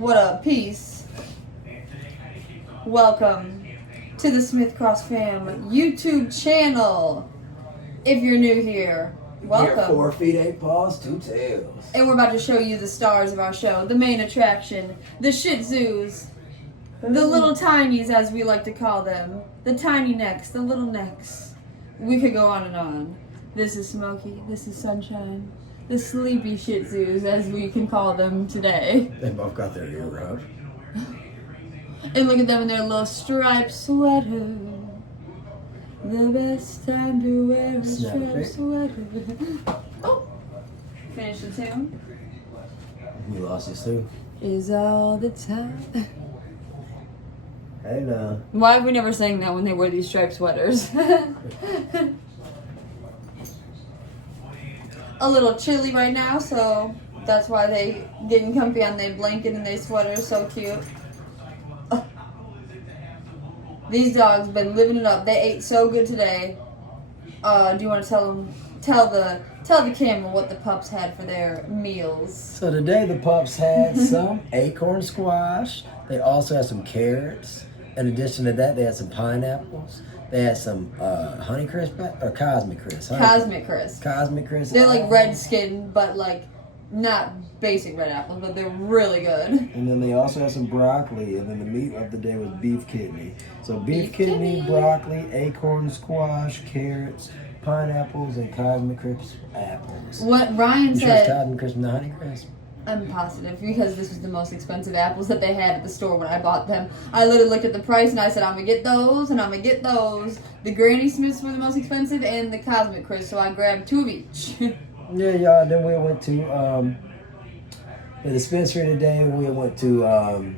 What up, peace? Welcome to the Smith Cross Fam YouTube channel. If you're new here, welcome. 4 feet 8 paws, 2 tails. And we're about to show you the stars of our show, the main attraction, the Shih Tzus, the little tinies as we like to call them, the tiny necks, the little necks. We could go on and on. This is Smokey, this is Sunshine, the sleepy Shih Tzus as we can call them today. They both got their ear rubbed. And look at them in their little striped sweater. The best time to wear a striped sweater. Oh, finish the tune. You lost your too. Is all the time. Hey now. Why have we never sang that when they wear these striped sweaters? A little chilly right now, so that's why they getting comfy on their blanket and their sweater. So cute. These dogs been living it up. They ate so good today. Do you want to tell the camera what the pups had for their meals? So today the pups had some acorn squash. They also had some carrots. In addition to that, they had some pineapples. They had some Honey Crisp or Cosmic Crisp. Cosmic Crisp. Cosmic Crisp. They're like red skin, but like not basic red apples, but they're really good. And then they also had some broccoli, and then the meat of the day was beef kidney. So beef kidney, broccoli, acorn squash, carrots, pineapples, and Cosmic Crisp apples. What Ryan You sure it's said, Cosmic Crisp and Honey Crisp? I'm positive, because this was the most expensive apples that they had at the store when I bought them. I literally looked at the price and I said, I'm gonna get those and I'm gonna get those. The Granny Smiths were the most expensive and the Cosmic Crisp, so I grabbed 2 of each. Yeah, y'all. Then we went to the dispensary today. We went to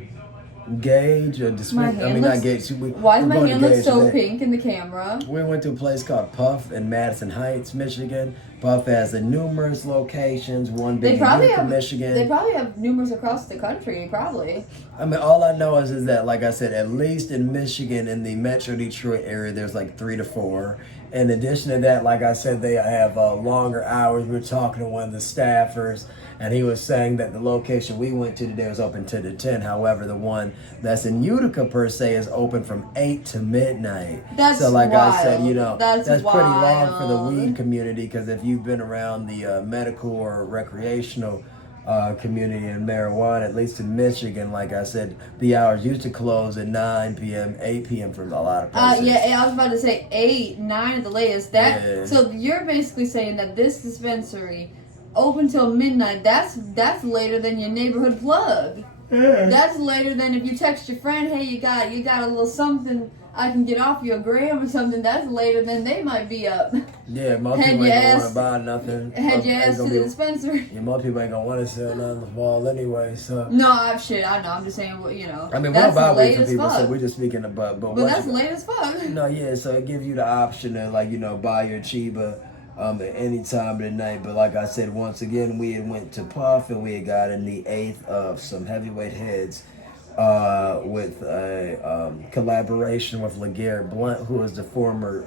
Gage or dispensary. I mean, not Gage. Why does my hand look so pink in the camera? We went to a place called Puff in Madison Heights, Michigan. Puff has numerous locations. One big in Michigan. They probably have numerous across the country. Probably. I mean, all I know is that, like I said, at least in Michigan, in the Metro Detroit area, there's like 3 to 4. In addition to that, like I said, they have longer hours. We were talking to one of the staffers, and he was saying that the location we went to today was open 10 to 10. However, the one that's in Utica, per se, is open from 8 to midnight. That's so, like wild. I said, you know, that's pretty long for the wild. weed community, because if you've been around the medical or recreational community in marijuana, at least in Michigan, like I said, the hours used to close at 9 p.m., 8 p.m. for a lot of places. Yeah, I was about to say 8, 9 at the latest. So you're basically saying that this dispensary open till midnight. That's later than your neighborhood plug. Yeah. That's later than if you text your friend, hey, you got a little something I can get off you, a gram or something. That's later than they might be up. Yeah, most people ain't gonna want to buy nothing. Head your ass to the dispensary. Yeah, most people ain't gonna want to sell nothing on the wall anyway. So no, I know. I'm just saying, you know. I mean, we're about weed for people, so we're just speaking about. But that's late as fuck. No, yeah. So it gives you the option to, like, you know, buy your Chiba at any time of the night. But like I said, once again, we had went to Puff and we had gotten the 8th of some heavyweight heads. With a collaboration with LeGarrette Blount, who is the former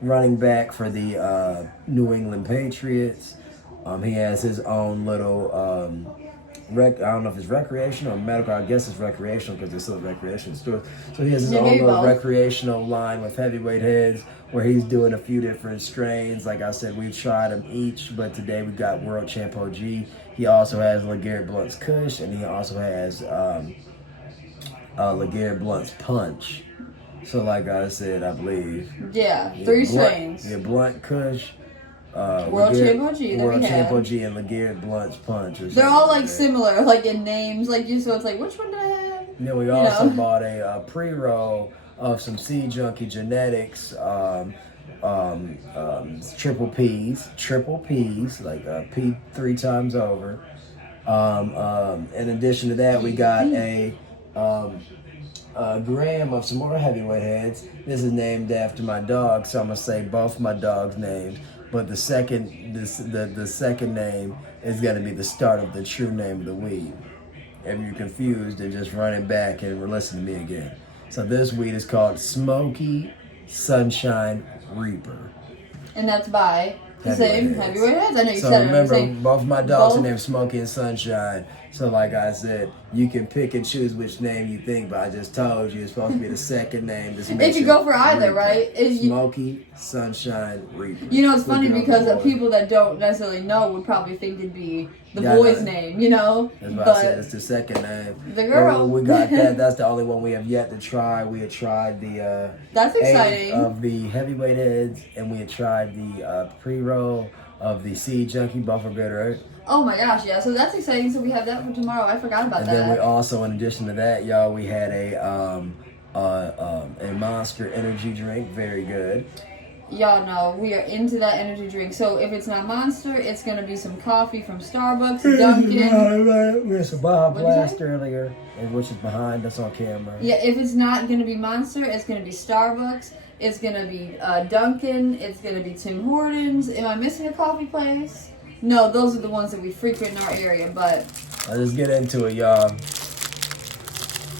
running back for the New England Patriots. He has his own little I don't know if it's recreational or medical. I guess it's recreational because it's still a recreational store. So he has his own little recreational line with heavyweight heads where he's doing a few different strains. Like I said, we've tried them each, but today we got World Champ OG. He also has LeGarrette Blount's Kush, and he also has LeGarrette Blount's Punch. So like I said, I believe. Yeah, 3 strains. Yeah, Blunt Kush. World Champ OG. World Champ OG and LeGarrette Blount's Punch. They're all like similar, like in names, like you. So it's like, which one did I have? Then we also bought a pre-roll of some Seed Junkie Genetics, triple P's, like P 3 times over. In addition to that, we got a gram of some more heavyweight heads. This is named after my dog, so I'm gonna say both my dogs' names. But the second name is gonna be the start of the true name of the weed. If you're confused, then just run it back and listen to me again. So this weed is called Smoky Sunshine Reaper. And that's by The same heavyweight heads. I know you So said it. remember, both my dogs are both? named Smokey and Sunshine. So like I said, you can pick and choose which name you think, but I just told you it's supposed to be the second name. It could go for either, right? Smokey, Sunshine, Reaper. You know, it's funny Look it because up, the boy. people that don't necessarily know would probably think it'd be the Yeah, I boy's know. name, you know? That's why I But said it's the second name. the girl. But we got that. That's the only one we have yet to try. We had tried the that's exciting. 8 of the heavyweight heads, and we had tried the pre-roll of the Seed Junkie. Both are good, right? Oh my gosh, yeah. So that's exciting. So we have that for tomorrow. I forgot about And that. then we also, in addition to that, y'all, we had a Monster energy drink. Very good. Y'all know we are into that energy drink. So if it's not Monster, it's gonna be some coffee from Starbucks, Dunkin'. We had some Baja What'd you Blast say? earlier, which is behind us on camera. Yeah, if it's not gonna be Monster, it's gonna be Starbucks. It's gonna be Dunkin'. It's gonna be Tim Hortons. Am I missing a coffee place? No, those are the ones that we frequent in our area. But Let's get into it, y'all.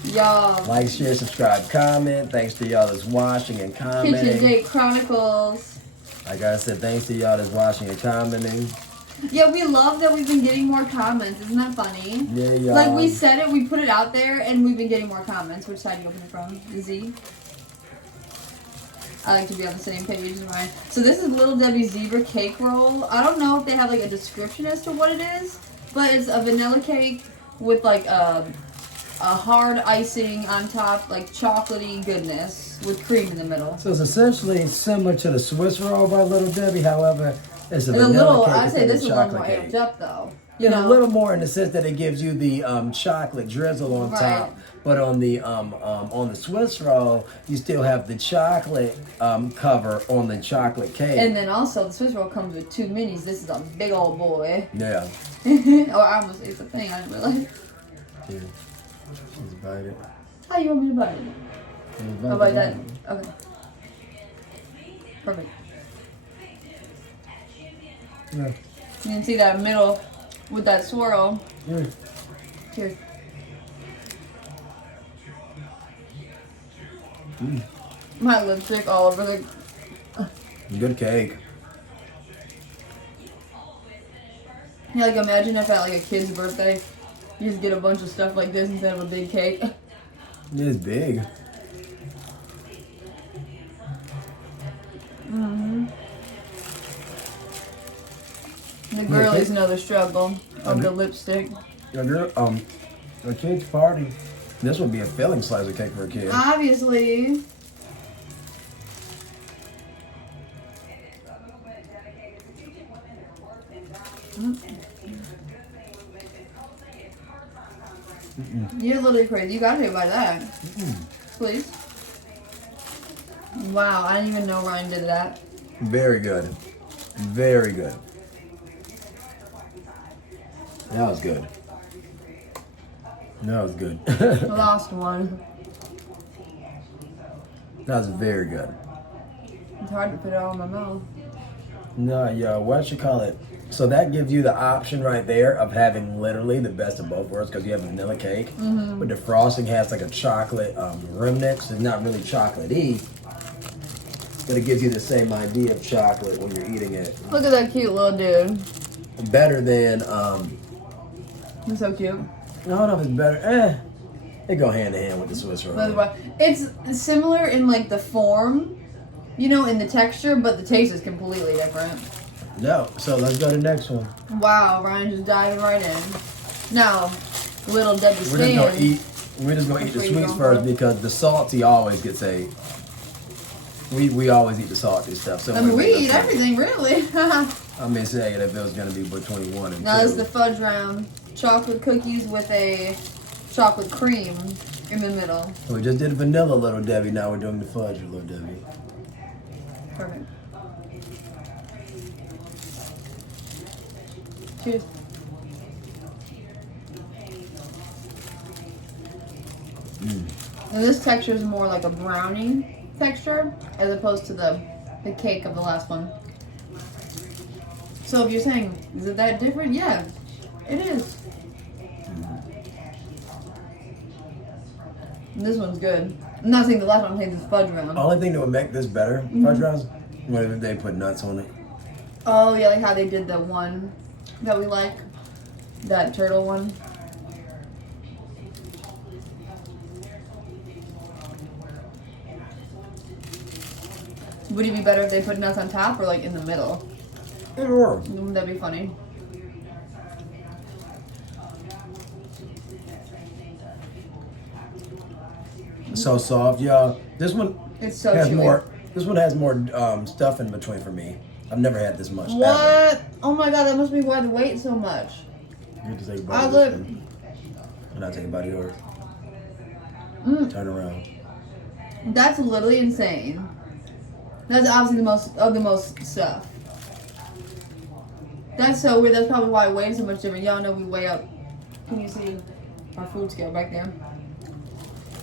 y'all, Like, share, subscribe, comment. Thanks to y'all that's watching and Kitchen commenting. Date Chronicles. Like I said, thanks to y'all that's watching and commenting. Yeah, we love that we've been getting more comments. Isn't that funny? Yeah, y'all. Like we said it, we put it out there, and we've been getting more comments. Which side are you opening from? The Z? I like to be on the same page as mine. So this is Little Debbie's Zebra Cake Roll. I don't know if they have like a description as to what it is, but it's a vanilla cake with like a hard icing on top, like chocolatey goodness with cream in the middle. So it's essentially similar to the Swiss roll by Little Debbie. However, it's a And a vanilla little, cake I'd say instead this of is a little more chocolate cake. amped up though. You know, a little more in the sense that it gives you the chocolate drizzle on Right. top, but on the Swiss roll, you still have the chocolate cover on the chocolate cake. And then also the Swiss roll comes with 2 minis. This is a big old boy. Yeah. Or I almost ate the thing. I didn't realize. Here. Let's bite it. How you want me to bite it? Let's I'll bite that. Okay. Perfect. Yeah. You can see that middle with that swirl. Yeah. Here. My lipstick all over the. Good cake. Yeah, like imagine if at like a kid's birthday, you just get a bunch of stuff like this instead of a big cake. It's big. The girlies know the struggle of the lipstick. A girl, a kid's party. This would be a filling slice of cake for a kid. Obviously. You're literally crazy. You gotta take a bite of that. Please. Wow, I didn't even know Ryan did that. Very good. Very good. That was good. That was good. The last one. That was very good. It's hard to put it all in my mouth. No, yo, what you call it? So that gives you the option right there of having literally the best of both worlds because you have vanilla cake, but the frosting has like a chocolate remnant. So it's not really chocolatey, but it gives you the same idea of chocolate when you're eating it. Look at that cute little dude. Better than He's so cute. I don't know if it's better. They go hand in hand with the Swiss roll. It's similar in like the form, you know, in the texture, but the taste is completely different. No, so let's go to the next one. Wow, Ryan just diving right in. Now, Little Debbie We're just gonna Stan. eat. We're just gonna eat the Which way you sweets going first for? because the salty always gets a. We always eat the salty stuff. So I mean, it we makes no eat sense. everything, really. I'm just saying if it was gonna be between 1 and 2. Now, this is the fudge round. Chocolate cookies with a chocolate cream in the middle. So we just did vanilla Little Debbie. Now we're doing the fudge Little Debbie. Perfect. Cheers. And this texture is more like a brownie texture as opposed to the cake of the last one. So if you're saying, is it that different? Yeah, it is. And this one's good. I'm not saying the last one, I'm saying this fudge round. Only thing that would make this better, fudge rounds, what if they put nuts on it? Oh yeah, like how they did the one that we like, that turtle one. Would it be better if they put nuts on top or like in the middle? Sure. Wouldn't that be funny? So soft, y'all. This one It's so has chewy. more. This one has more stuff in between for me. I've never had this much. Ever. What? Oh my god, that must be why the weight so much. You have to take a I bite of look. this one. And I take a bite of yours. Turn around. That's literally insane. That's obviously the most of the most stuff. That's so weird. That's probably why it weighs so much different. Y'all know we weigh up. Can you see our food scale back there?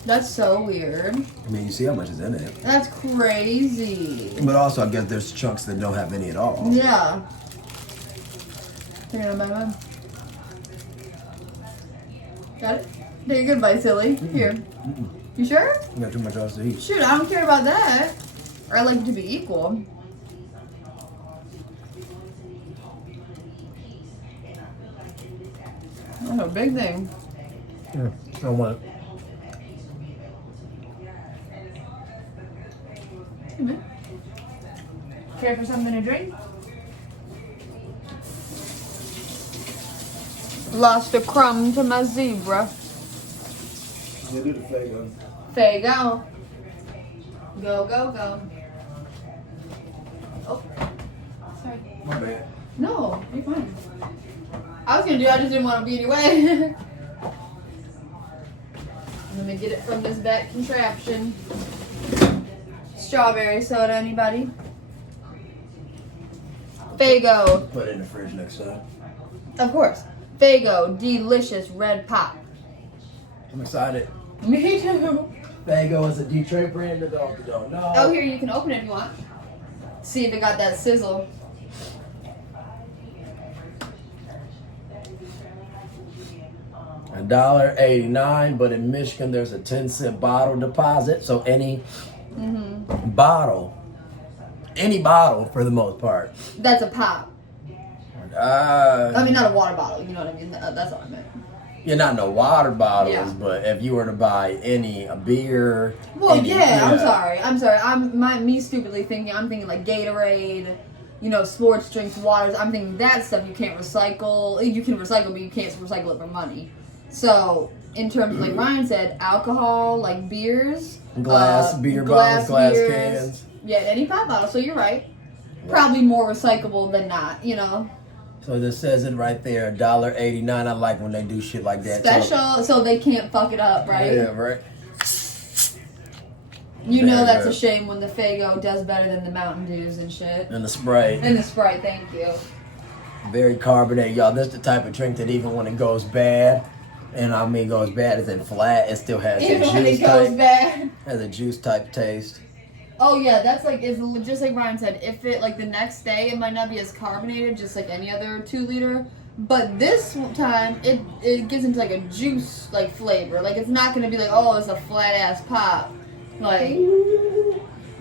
That's so weird. I mean, you see how much is in it. That's crazy. But also, I guess there's chunks that don't have any at all. Yeah. Turn it on my mom. Got it? Take a good bite, silly. Here. You sure? You got too much else to eat. Shoot, I don't care about that. Or I like it to be equal. That's a big thing. Yeah, I don't want it. Care for something to drink? Lost a crumb to my zebra. Yeah, do the Faygo. Faygo. Go, go, go. Oh. Sorry. My bad. No, you're fine. I was gonna do it, I just didn't want to be anyway. Let me get it from this back contraption. Strawberry soda, anybody? Faygo. Put it in the fridge next time. Of course. Faygo, delicious red pop. I'm excited. Me too. Faygo is a Detroit brand of dog you don't know. Oh, here, you can open it if you want. See if it got that sizzle. $1.89, but in Michigan there's a 10-cent bottle deposit. So any bottle, any bottle for the most part. That's a pop. I mean, not a water bottle. You know what I mean? That's what I meant. You're not no water bottles, Yeah. but if you were to buy a beer. Well, any- yeah, I'm sorry. Me stupidly thinking, I'm thinking like Gatorade, you know, sports drinks, waters. I'm thinking that stuff you can't recycle. You can recycle, but you can't recycle it for money. So, in terms of, like Ryan said, alcohol, like beers. Glass, beer bottles, glass beers, cans. Yeah, any pop bottle, so you're right. Probably more recyclable than not, you know. So this says it right there, $1.89. I like when they do shit like that. Special, so they can't fuck it up, right? Yeah, right. You know Very that's good. a shame when the Faygo does better than the Mountain Dews and shit. And the spray. And the Sprite, thank you. Very carbonated, y'all. This is the type of drink that even when it goes bad, and I mean goes bad as in flat, it still has Even a when it juice goes type. bad. Has a juice type taste. Oh yeah, that's like, it's just like Ryan said, if it, like the next day, it might not be as carbonated, just like any other 2-liter. But this time, it gets into like a juice like flavor. Like it's not gonna be like, oh, it's a flat ass pop. Like,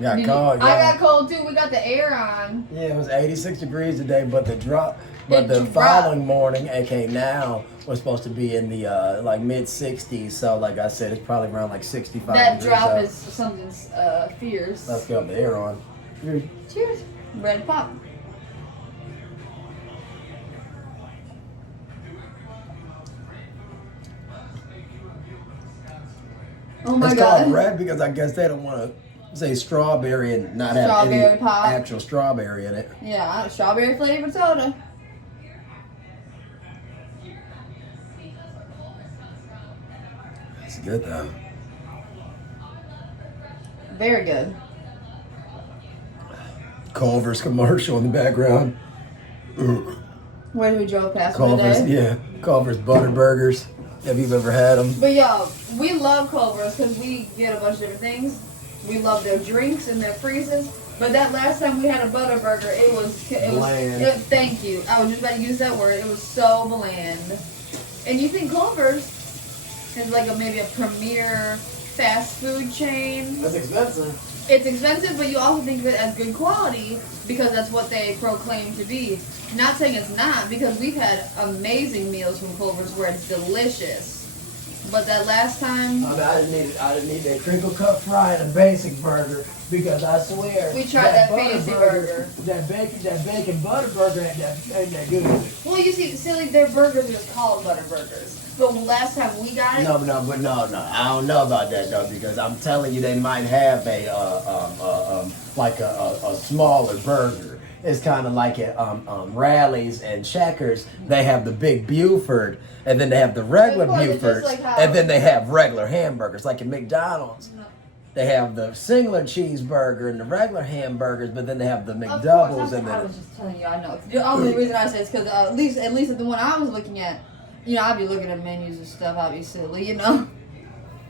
Got cold, I y'all. got cold too. We got the air on. Yeah, it was 86 degrees today, but the It dropped. following morning, aka now, was supposed to be in the like mid 60s. So like I said, it's probably around like 65. That degrees drop out. is something fierce. Let's get the air on. Cheers. Red pop. Oh my It's god. called red because I guess they don't want to say strawberry and not have Strawberry any pop. actual strawberry in it. Yeah, strawberry flavored soda. It's good though. Very good. Culver's commercial in the background. Where we drove past Culver's, today. yeah. Culver's Butter Burgers. If you've ever had them. But y'all, we love Culver's because we get a bunch of different things. We love their drinks and their freezes. But that last time we had a butter burger, it was Bland. thank you. I was just about to use that word. It was so bland. And you think Culver's is like maybe a premier fast food chain? That's expensive. It's expensive, but you also think of it as good quality because that's what they proclaim to be. Not saying it's not, because we've had amazing meals from Culver's where it's delicious. But that last time, I didn't need that crinkle cut fry and a basic burger because I swear we tried that butter fancy burger. that bacon butter burger ain't that good. Well, you see, silly, their burgers are just called butter burgers. But last time we got it, No. I don't know about that though because I'm telling you they might have a like a smaller burger. It's kind of like at Rallies and Checkers. They have the big Buford, and then they have the regular Of course, it's just Bufords, like how- and then they have regular hamburgers, like at McDonald's. They have the singular cheeseburger and the regular hamburgers, but then they have the of course, McDoubles that's and what I the. was just telling you. I know. The only reason I say it's because at least at the one I was looking at, I'd be looking at menus and stuff. I'd be silly,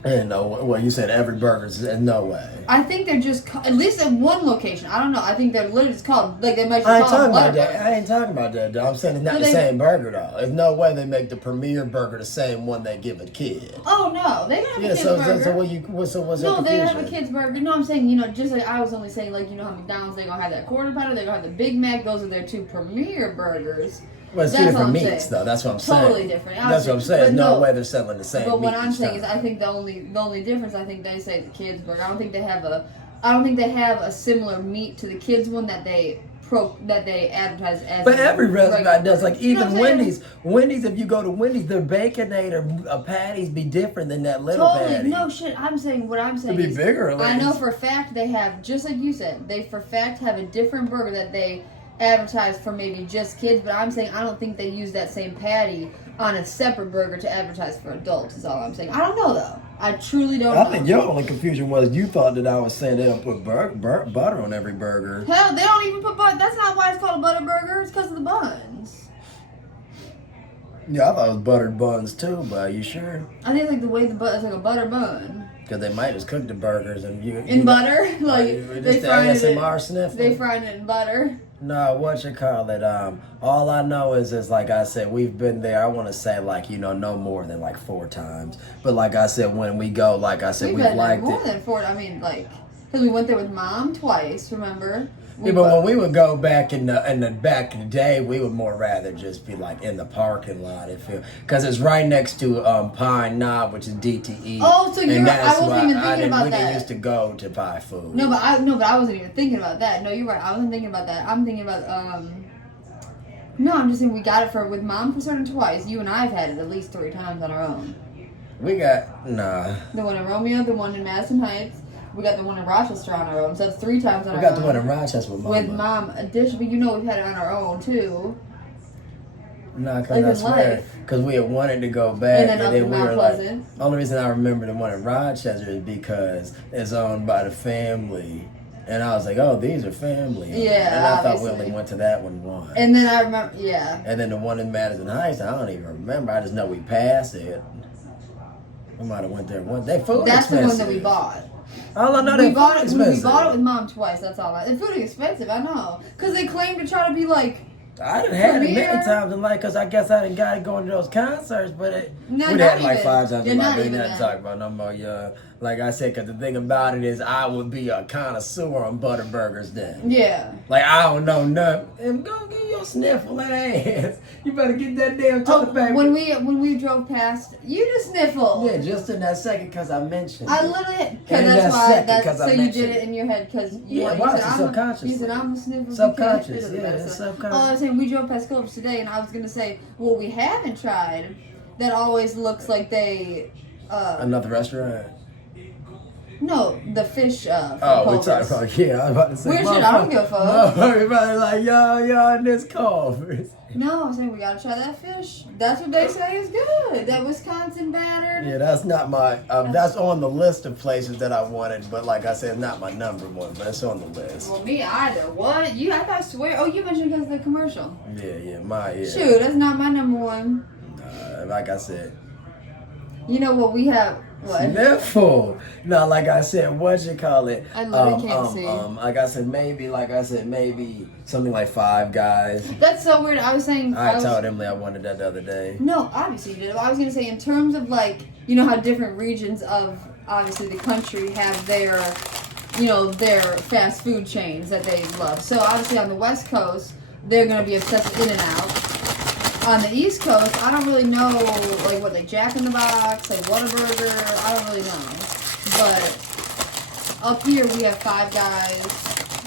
And well, you said every burger's no way. I think they're just at least at one location. I don't know. I think they're literally just called like they might just I ain't call talking them about butter that. I ain't talking about that, though. I'm saying it's not No, the they- same burger, though. There's no way they make the premier burger the same one they give a kid. Oh no, they don't have Yeah, a kid's so burger. what's your No, they confusion? have a kid's burger. No, I'm saying, just like I was only saying, like, how McDonald's, they're going to have that quarter pounder, they're going to have the Big Mac. Those are their two premier burgers. Well, it's two That's different what I'm meats, saying. though. That's what I'm saying. Totally different. That's what I'm saying. But There's no no. way they're selling the same But what meat I'm each saying is, time. I think the only difference, I think they say the kids burger. I don't think they have a similar meat to the kids one that they advertise as. But a every regular restaurant does. Like burger. You know even what I'm saying? Wendy's. If you go to Wendy's, their Baconator patties be different than that little Totally, patty. no shit. I'm saying what I'm saying It'd be is, bigger, at I know least. for a fact they have, just like you said, they for a fact have a different burger that they advertise for maybe just kids. But I'm saying I don't think they use that same patty on a separate burger to advertise for adults. Is all I'm saying. I don't know though. I truly don't know. I think your only confusion was you thought that I was saying they don't put butter on every burger. Hell, they don't even put butter. That's not why it's called a butter burger. It's because of the buns. Yeah, I thought it was buttered buns too, but are you sure? I think like the way it's like a butter bun. Because they might just cook the burgers and In butter? Like, just they the fried it ASMR sniffle. They fried it in butter. No, what you call it? All I know is like I said, we've been there. I want to say no more than like 4 times. But like I said, when we go, like I said, We've we've been there liked more it. than 4. I mean, like, because we went there with Mom twice, remember? Yeah, but when we would go back in the day, we would more rather just be like in the parking lot, because it's right next to Pine Knob, which is DTE. Oh, so you're and right. I that's wasn't why even thinking about we didn't that. used to go to buy food. No, but I wasn't even thinking about that. No, you're right. I wasn't thinking about that. I'm thinking about No, I'm just saying we got it with Mom for certain twice. You and I have had it at least 3 times on our own. We got The one in Romeo, the one in Madison Heights. We got the one in Rochester on our own. So that's 3 times on our own. We got the one in Rochester with Mama. With Mom. Additionally, we've had it on our own too. No, Like because I in swear, life. because we had wanted to go back, And then up then in we Mount were like, Pleasant. only reason I remember the one in Rochester is because it's owned by the family, and I was like, oh, these are family. Yeah, and I thought we obviously. only went to that one once. And then I remember, yeah. And then the one in Madison Heights, I don't even remember. I just know we passed it. We might have went there once. They food That's the expensive. one that we bought. All I know, We they bought food it. expensive. We bought it with Mom twice. That's all. The food is expensive. I know, because they claim to try to be like. I done had it Premier. many times in life because I guess I didn't got it going to those concerts, but No, we not had it like even. 5 times Yeah, in not life. We even didn't have to that. talk about no more. Like I said, because the thing about it is I would be a connoisseur on butter burgers then. Yeah. Like I don't know nothing. And go get your sniffle ass. You better get that damn Oh, toilet paper. when we drove past, you just sniffled. Yeah, just in that second because I mentioned I it. literally, because In that's that why. second, That's 'cause I so you mentioned did it in your head because you, Yeah, you why? said It's I'm subconsciously. You said I'm a sniffer. Subconscious, because- yeah, it's subconscious. Oh, I was saying we drove past Culver's today, and I was gonna say what we haven't tried that always looks like they. Another restaurant. No, the fish. From Oh, we're Culver's. talking about, yeah, I was about to say. Weird shit, I don't give a fuck. Everybody like, y'all in this Culver's. No, I'm saying we gotta try that fish. That's what they say is good. That Wisconsin battered. Yeah, that's not my, that's on the list of places that I wanted, but like I said, it's not my number one, but it's on the list. Well, me either. What? I swear. Oh, you mentioned because of the commercial. Yeah. Shoot, that's not my number one. Like I said. You know what we have? What? Sniffle. No, like I said, what you call it? I literally can't see. Like I said, maybe something like Five Guys. That's so weird. I was saying. I told Emily I wanted that the other day. No, obviously you did. I was gonna say in terms of like how different regions of obviously the country have their you know, their fast food chains that they love. So obviously on the West Coast, they're gonna be obsessed with In-N-Out. On the East Coast, I don't really know like what, like Jack in the Box, like Whataburger. I don't really know. But up here we have Five Guys.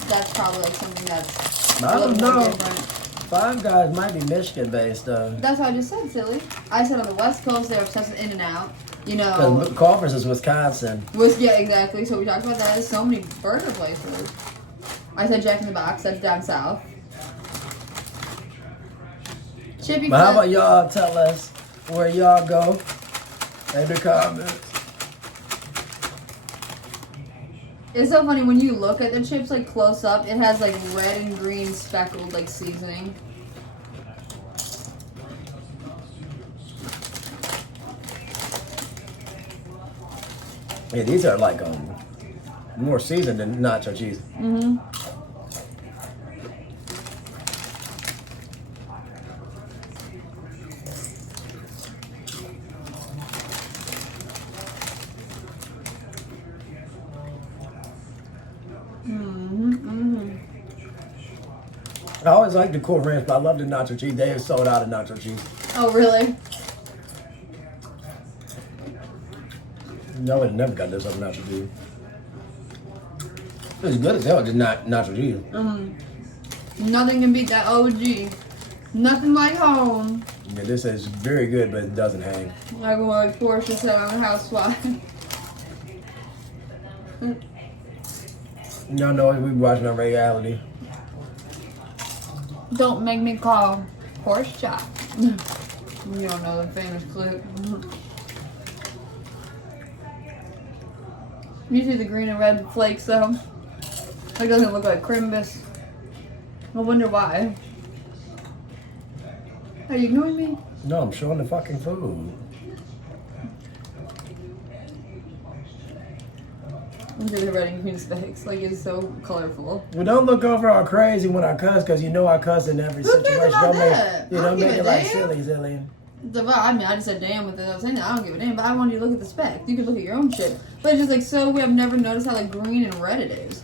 That's probably like something that's I a little don't more know. different. Five Guys might be Michigan based though. That's what I just said, silly. I said on the West Coast they're obsessed with In-N-Out. You know, Because Culver's is Wisconsin. yeah, exactly. So we talked about that. There's so many burger places. I said Jack in the Box. That's down south. Chippy. But how about y'all tell us where y'all go in the comments? It's so funny when you look at the chips like close up. It has like red and green speckled like seasoning. Yeah, these are like more seasoned than nacho cheese. Mm-hmm. I always like the Cool Ranch, but I love the nacho cheese. They have sold out of nacho cheese. Oh, really? No, it never got this on nacho cheese. It's good as hell, just not nacho cheese. Nothing can beat that OG. Nothing like home. Yeah, this is very good, but it doesn't hang. Like what Portia said on the Housewife. Y'all know we be watching on reality. Don't make me call Portia. You don't know the famous clip. You see the green and red flakes though? It doesn't look like Crimbus. I wonder why. Are you ignoring me? No, I'm showing the fucking food. Look at the red and green specks. Like it's so colorful. Well, don't look over all crazy when I cuss, because you know I cuss in every Who cares situation. about Don't make, that? you I don't don't make give it a like damn. silly. I mean, I just said damn with it. I was saying that I don't give a damn, but I wanted you to look at the spec. You could look at your own shit. But it's just like, so we have never noticed how like green and red it is.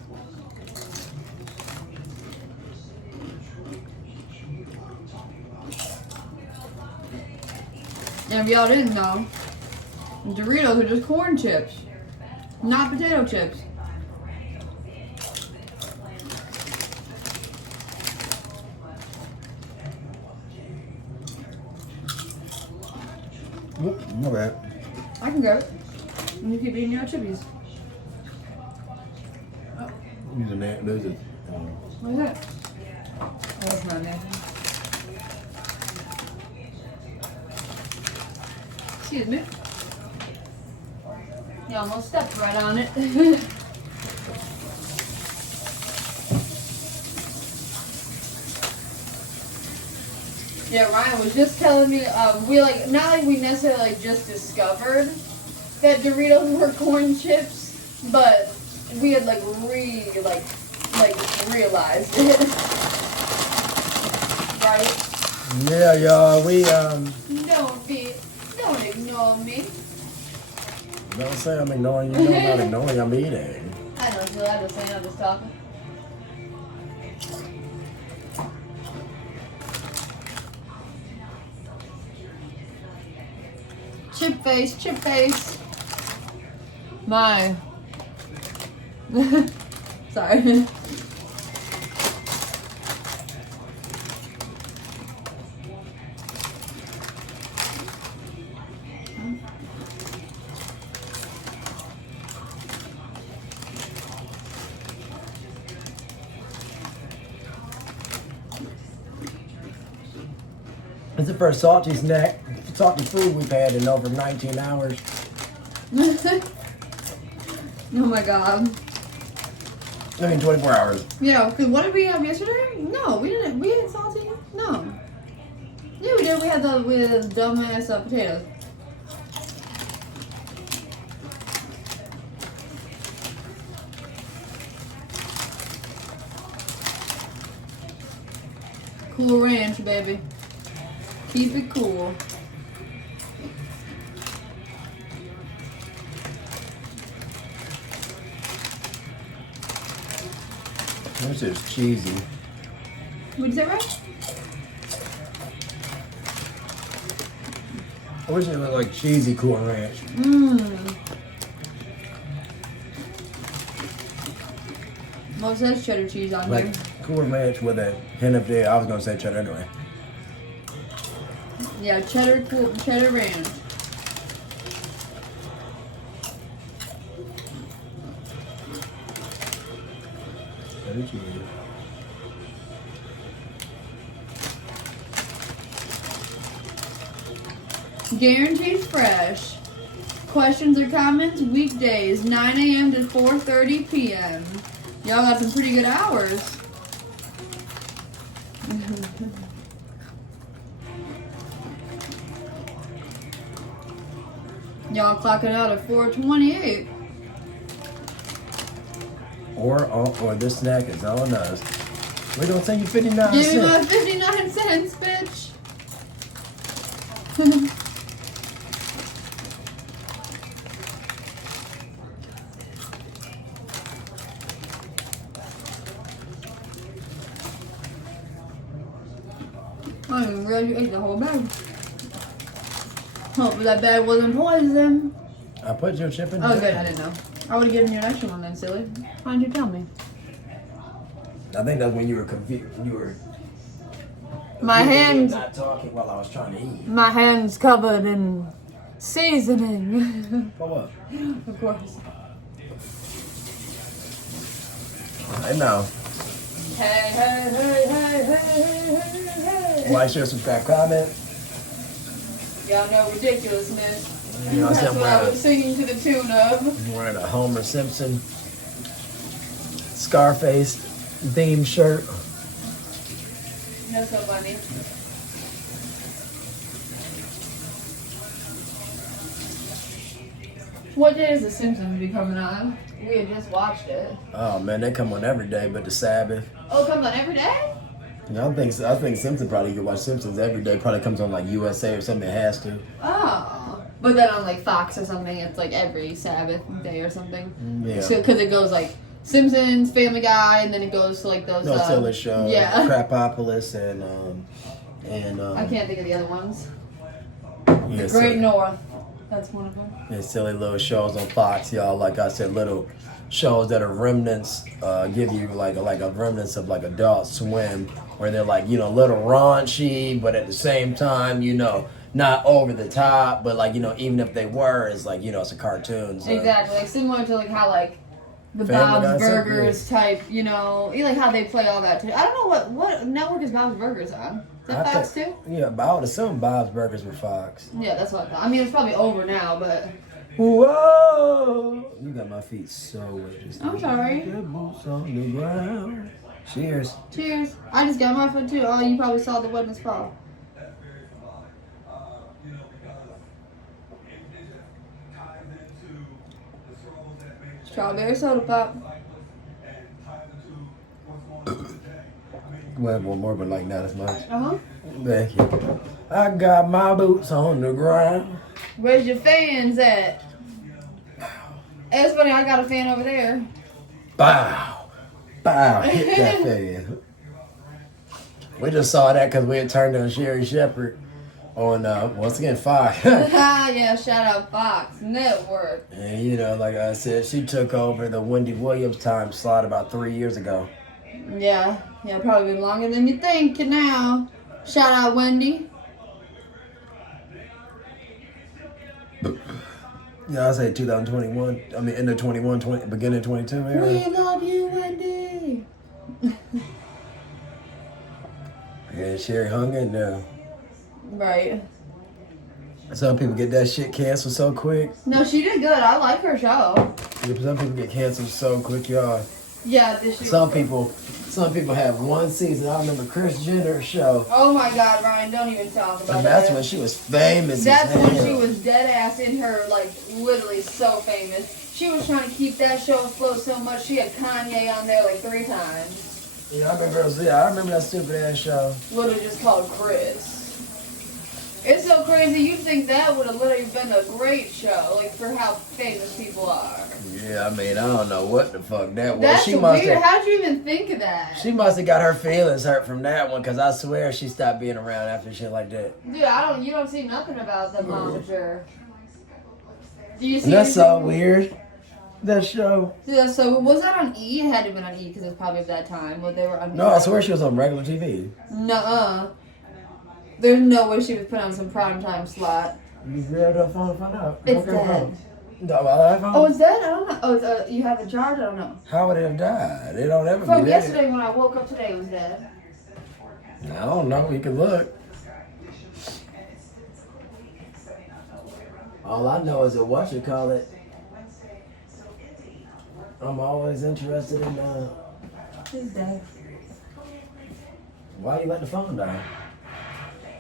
And if y'all didn't know, Doritos are just corn chips, not potato chips. Oop, my bad. I can go. And you keep eating your chippies. Using that. Those are, What is that? Oh, that's not Nathan. Excuse me. You almost stepped right on it. Yeah, Ryan was just telling me, we like, not like we necessarily like just discovered that Doritos were corn chips, but we had like realized it. Right? yeah, y'all. We Don't ignore me. don't say I'm ignoring you. I'm not ignoring you. I'm eating. I don't feel I was saying I'm just talking. Chip face, chip face. My. Sorry. It's the first salty food we've had in over 19 hours. Oh my god. I mean, 24 hours. Yeah, because what did we have yesterday? No, we didn't. We had salty. No. Yeah, we did. We had the dumbass potatoes. Cool Ranch, baby. Keep it cool. This is cheesy. Would you say right? I wish it looked like cheesy Cool Ranch. Mmm. Well, it says cheddar cheese on Like here. Cool Ranch with a hint of I was gonna say cheddar anyway. Yeah, cheddar ranch. Cheddar cheese. Guaranteed fresh. Questions or comments? Weekdays, 9 a.m. to 4:30 p.m. Y'all got some pretty good hours. Y'all clocking out at 4:28. Or this snack is all it does. We're gonna send you 59 Give me my cents. 59 cents, bitch. I didn't even realize you ate the whole bag. Hope that bag wasn't poison. I put your chip in. Oh, good. I didn't know. I would have given you an extra one then, silly. Why didn't you tell me? I think that's when you were confused. You were. My you were hands, not talking while I was trying to eat. my hands covered in seasoning. For what? Of course. I know. Hey, hey, hey, hey, hey, hey, hey, hey. Like, share, subscribe, comment. Y'all know ridiculousness. You know, That's what I was singing to the tune of. I'm wearing a Homer Simpson Scarface themed shirt. That's so funny. What day is The Simpsons be coming on? We had just watched it. Oh man, they come on every day, but the Sabbath. Oh, it comes on every day? Yeah, I think Simpson probably could watch Simpsons every day. Probably comes on like USA or something. It has to. Oh. But then on like Fox or something, it's like every Sabbath day or something. Yeah. So, because it goes like Simpsons, Family Guy, and then it goes to like those. No Silly Show. Yeah. Crapopolis and I can't think of the other ones. yeah, Great North. That's one of them. and silly little shows on Fox, y'all. Like I said, little shows that are remnants, give you like a remnants of like Adult Swim, where they're like, you know, little raunchy, but at the same time, you know, not over the top, but like, you know, even if they were, it's like, you know, it's a cartoon. So. Exactly, like similar to like how like the Family Bob's Guy, Burgers type, you know, like how they play all that too. I don't know what network is Bob's Burgers on. Is that Fox too? Yeah, but I would assume Bob's Burgers were Fox. Yeah, that's what I thought. I mean, it's probably over now, but Whoa! You got my feet so wet. I'm sorry. Your boots on the ground. Cheers. Cheers. I just got my foot too. Oh, you probably saw the wetness fall. Strawberry soda pop. Well, one more, but like not as much. Uh-huh. Thank you. I got my boots on the ground. Where's your fans at? It's funny, I got a fan over there. Bow. Bow. Hit that fan. We just saw that because we had turned on Sherry Shepherd on, once again, Fox. Yeah, shout out Fox Network. And, you know, like I said, she took over the Wendy Williams time slot about 3 years ago. Yeah, probably been longer than you think now. Shout out Wendy. Yeah, I say 2021. I mean, end of 21, beginning of 22 area. We love you, Wendy. Yeah, Sherry hung in there. Right. Some people get that shit canceled so quick. No, she did good. I like her show. Some people get canceled so quick, y'all. Yeah, this shit. Some people have one season. I remember Kris Jenner's show. Oh my God, Ryan! Don't even talk about And that's that. when she was famous. That's as when hell. she was dead ass in her, like, literally so famous. She was trying to keep that show afloat so much, she had Kanye on there like 3 times. Yeah, I remember that stupid ass show. Literally just called Chris. It's so crazy. You'd think that would have literally been a great show, like for how famous people are. Yeah, I mean, I don't know what the fuck that was. That's She must weird. have. How'd you even think of that? She must have got her feelings hurt from that one, cause I swear she stopped being around after shit like that. Dude, you don't see nothing about the momager. Do you see? And that's so anything? weird. That show. Yeah, so was that on E? It had to have been on E because it's probably at that time when they were on. No, I swear she was on regular TV. Nuh-uh. There's no way she was put on some primetime slot. You grabbed her phone and found out. It's Okay, dead. phone. No, my iPhone? Oh, it's dead? I don't know. Oh, it's, you have a charge? I don't know. How would it have died? It don't ever From be dead. yesterday when I woke up today, it was dead. I don't know. You can look. All I know is that what you call it. I'm always interested in It's dead. why you let the phone die.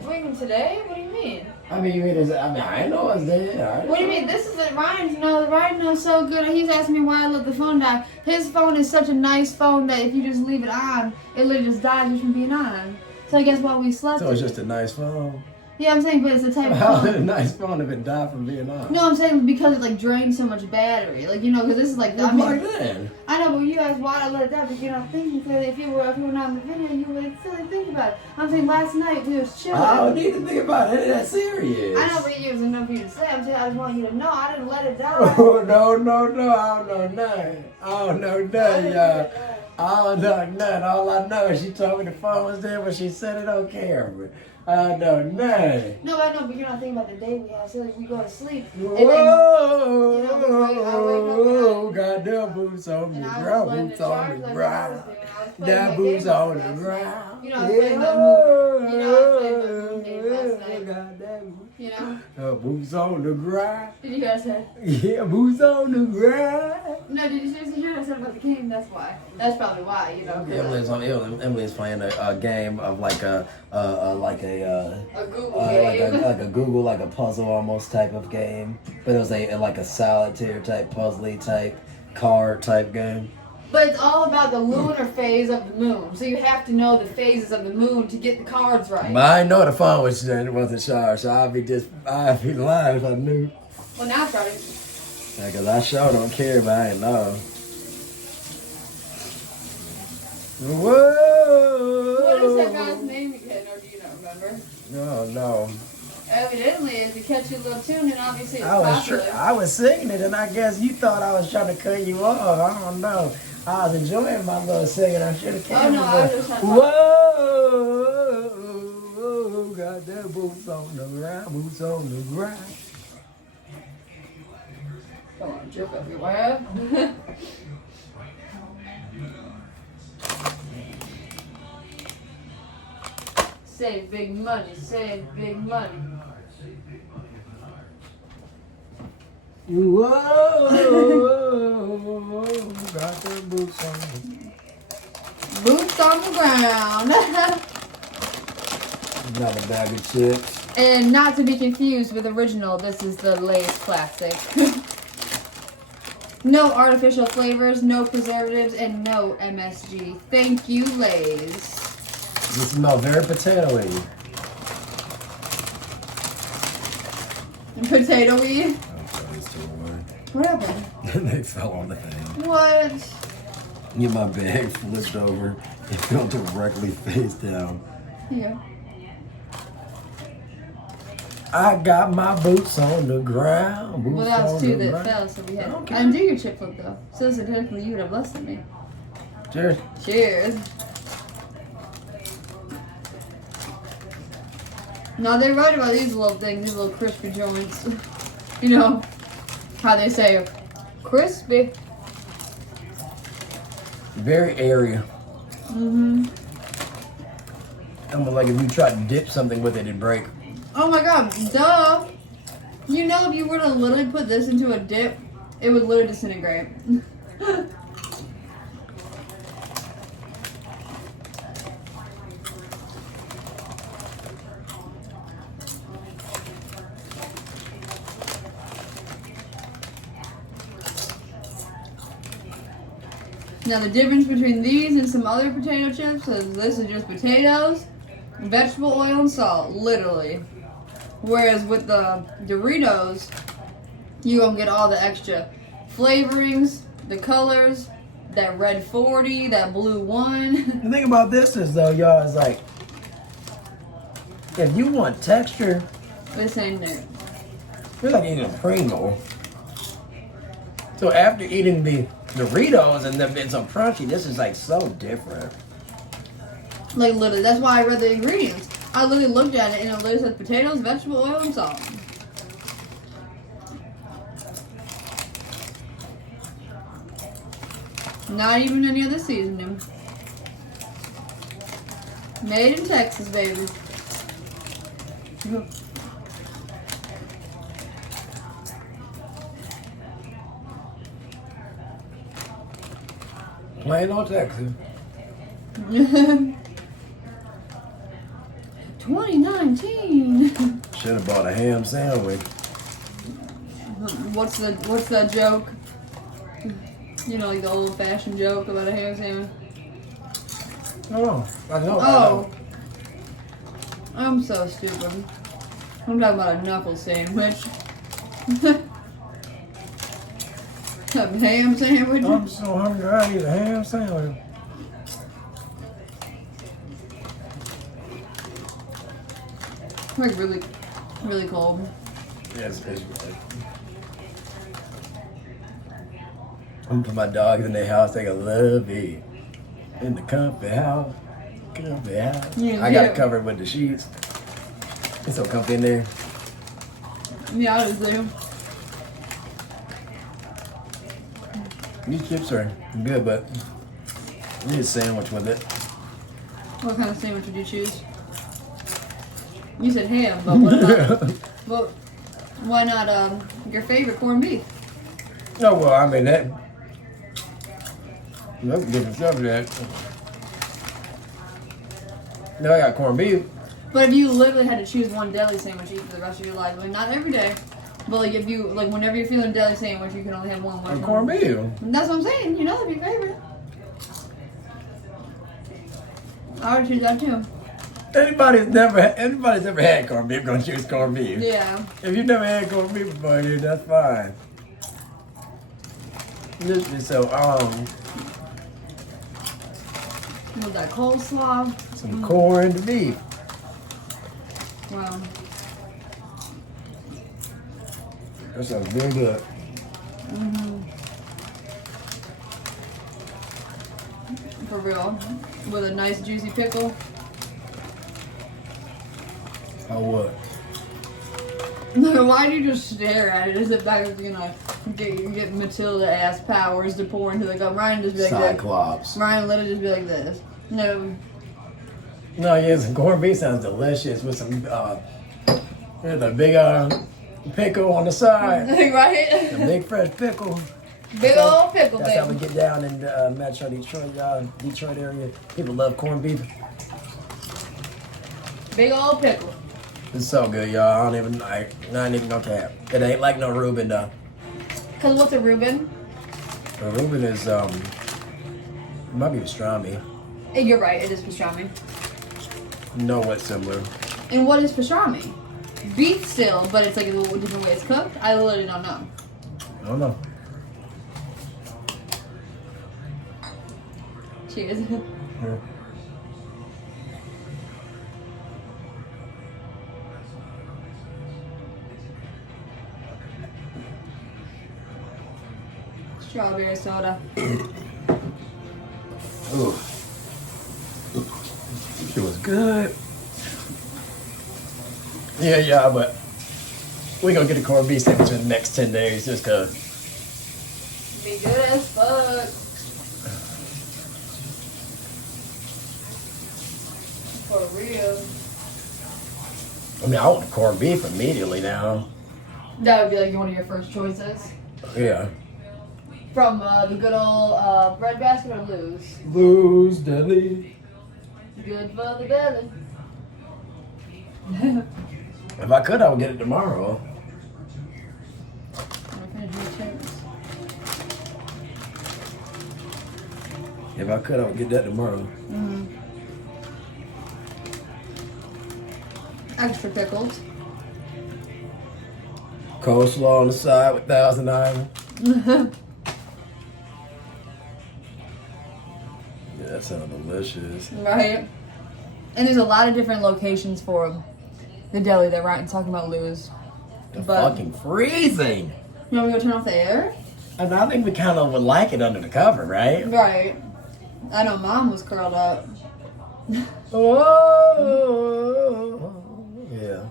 Wait, today? What do you mean? I mean, I know it's dead. What do you mean? This is Ryan knows so good. He's asking me why I let the phone die. His phone is such a nice phone that if you just leave it on, it literally just dies just from being on. So I guess while we slept. So it's just a nice phone. Yeah, I'm saying, but it's the type of How is it phone. a nice phone if it died from being on? No, I'm saying because it like drains so much battery. Like, you know, because this is like, I Like mean, that. I know, but you asked why I let it die, because you're not thinking clearly. If you were not in the video, you would still think about it. I'm saying last night we was chilling. I don't need to think about it. It ain't that serious. I know, but it was enough for you to say. I'm saying I just want you to know I didn't let it die. Oh, no. I don't know nothing. I don't know nothing, y'all. I don't know nothing. All I know is she told me the phone was there, but she said it on camera. I don't know nothing. No, I know, but you're not thinking about the day we have. So like, we go to sleep. Whoa, And then, I wake up goddamn boots on the and I was ground, letting boots the on charge the like I ground. was doing. I was playing That my boots game on the last night. ground. You know, I was playing the movie. You know, I was playing the movie last night. Goddamn. You know? Boots on the ground. Did you hear what I said? Yeah, boots on the ground. No, did you seriously hear what I said about the game? That's why. That's probably why, you know. Emily's playing a game of like a Google game. like a Google, like a puzzle almost type of game, but it was like a solitaire type puzzly type card type game. But it's all about the lunar phase of the moon. So you have to know the phases of the moon to get the cards right. But I know the phone wasn't charged, so I'd be lying if I knew. Well, now try it. Yeah, cause I sure don't care, but I ain't know. Whoa! What is that guy's name again, or do you not remember? No. Evidently, it's a catchy little tune, and obviously it's popular. I was singing it, and I guess you thought I was trying to cut you off. I don't know. I was enjoying my little singing. I should have Oh, no, I was just trying to Whoa, got that boots on the ground, boots on the ground. Come on, drip everywhere. Save big money, save big money. Whoa, got the boots on the Boots on the ground. Not a bag of chips. And not to be confused with original, this is the Lay's classic. No artificial flavors, no preservatives, and no MSG. Thank you, Lay's. This smells very potato-y. Potato-y? What happened? They fell on the thing. What? Get my bag flipped over. It fell directly face down. Yeah. I got my boots on the ground. Boots Well, that was on two the that ground. fell, so we had. Okay. I didn't do your chip flip though. So technically, you would have less than me. Cheers. Cheers. No, they're right about these little things, these little crispy joints. You know how they say crispy. Very airy. Mhm. Almost like if you try to dip something with it, it'd break. Oh my god, duh. You know, if you were to literally put this into a dip, it would literally disintegrate. Now the difference between these and some other potato chips is this is just potatoes, vegetable oil, and salt, literally. Whereas with the Doritos, you gonna get all the extra flavorings, the colors, that red 40, that blue 1. The thing about this is though, y'all, is like, if you want texture, This ain't it. it's like eating a Primo. So after eating the Doritos and them been so crunchy, this is like so different. Like literally, that's why I read the ingredients. I literally looked at it and it literally said potatoes, vegetable oil, and salt. Not even any other seasoning. Made in Texas, baby. Plain old Texas. 2019. Should have bought a ham sandwich. What's the joke? You know, like the old-fashioned joke about a ham sandwich. Oh, I know. Oh, I'm so stupid. I'm talking about a knuckle sandwich. A ham sandwich. I'm so hungry. I need a ham sandwich. Like really, really cold. Yes, it's good. I'm put my dogs in their house. They gonna love it. In the comfy house. Comfy house. Yeah, I got yeah. it covered with the sheets. It's so comfy in there. Yeah, I just do. These chips are good, but you need a sandwich with it. What kind of sandwich would you choose? You said ham, but what about? But why not your favorite corned beef? Oh, well, I mean, that's a different subject. Now I got corned beef. But if you literally had to choose one deli sandwich to eat for the rest of your life, like not every day, but like if you like whenever you're feeling a deli sandwich, you can only have one. And corned beef. That's what I'm saying. You know that'd be your favorite. I would choose that too. Anybody's never had corned beef gonna choose corned beef. Yeah. If you've never had corned beef before, dude, that's fine. This is so With that coleslaw. some corned beef. Wow. That sounds very good. For real. With a nice juicy pickle. Oh what? Why do you just stare at it as if that was gonna get Matilda ass powers to pour into the cup? Ryan just be like this. Cyclops. Ryan literally just be like this. No. No, yes, corned beef sounds delicious with some there's a big pickle on the side. Right? A big fresh pickle. Big old pickle, That's how we baby. get down in Metro Detroit, Detroit area. People love corned beef. Big old pickle. It's so good, y'all. I ain't even gonna cap. It ain't like no Reuben though. Cause what's a Reuben? A Reuben is it might be pastrami. You're right, it is pastrami. No, what's similar? And what is pastrami? Beef still, but it's like a little different way it's cooked. I literally don't know. I don't know. Cheers. Yeah. Strawberry soda. Ooh. It was good. Yeah, but we gonna get a corned beef sandwich in the next 10 days just cause. Be good as fuck. For real. I mean, I want corned beef immediately now. That would be like one of your first choices. Yeah. From the good old bread basket or Lou's? Lou's Deli. Good for the belly. If I could, I would get it tomorrow. If I could, I would get that tomorrow. Extra pickles. Coleslaw on the side with Thousand Island. Yeah, that sounds delicious. Right. And there's a lot of different locations for the deli that Ryan's talking about, Lou's. But Fucking freezing. you want me to go turn off the air? And I think we kind of would like it under the cover, right? Right. I know Mom was curled up. Oh, yeah.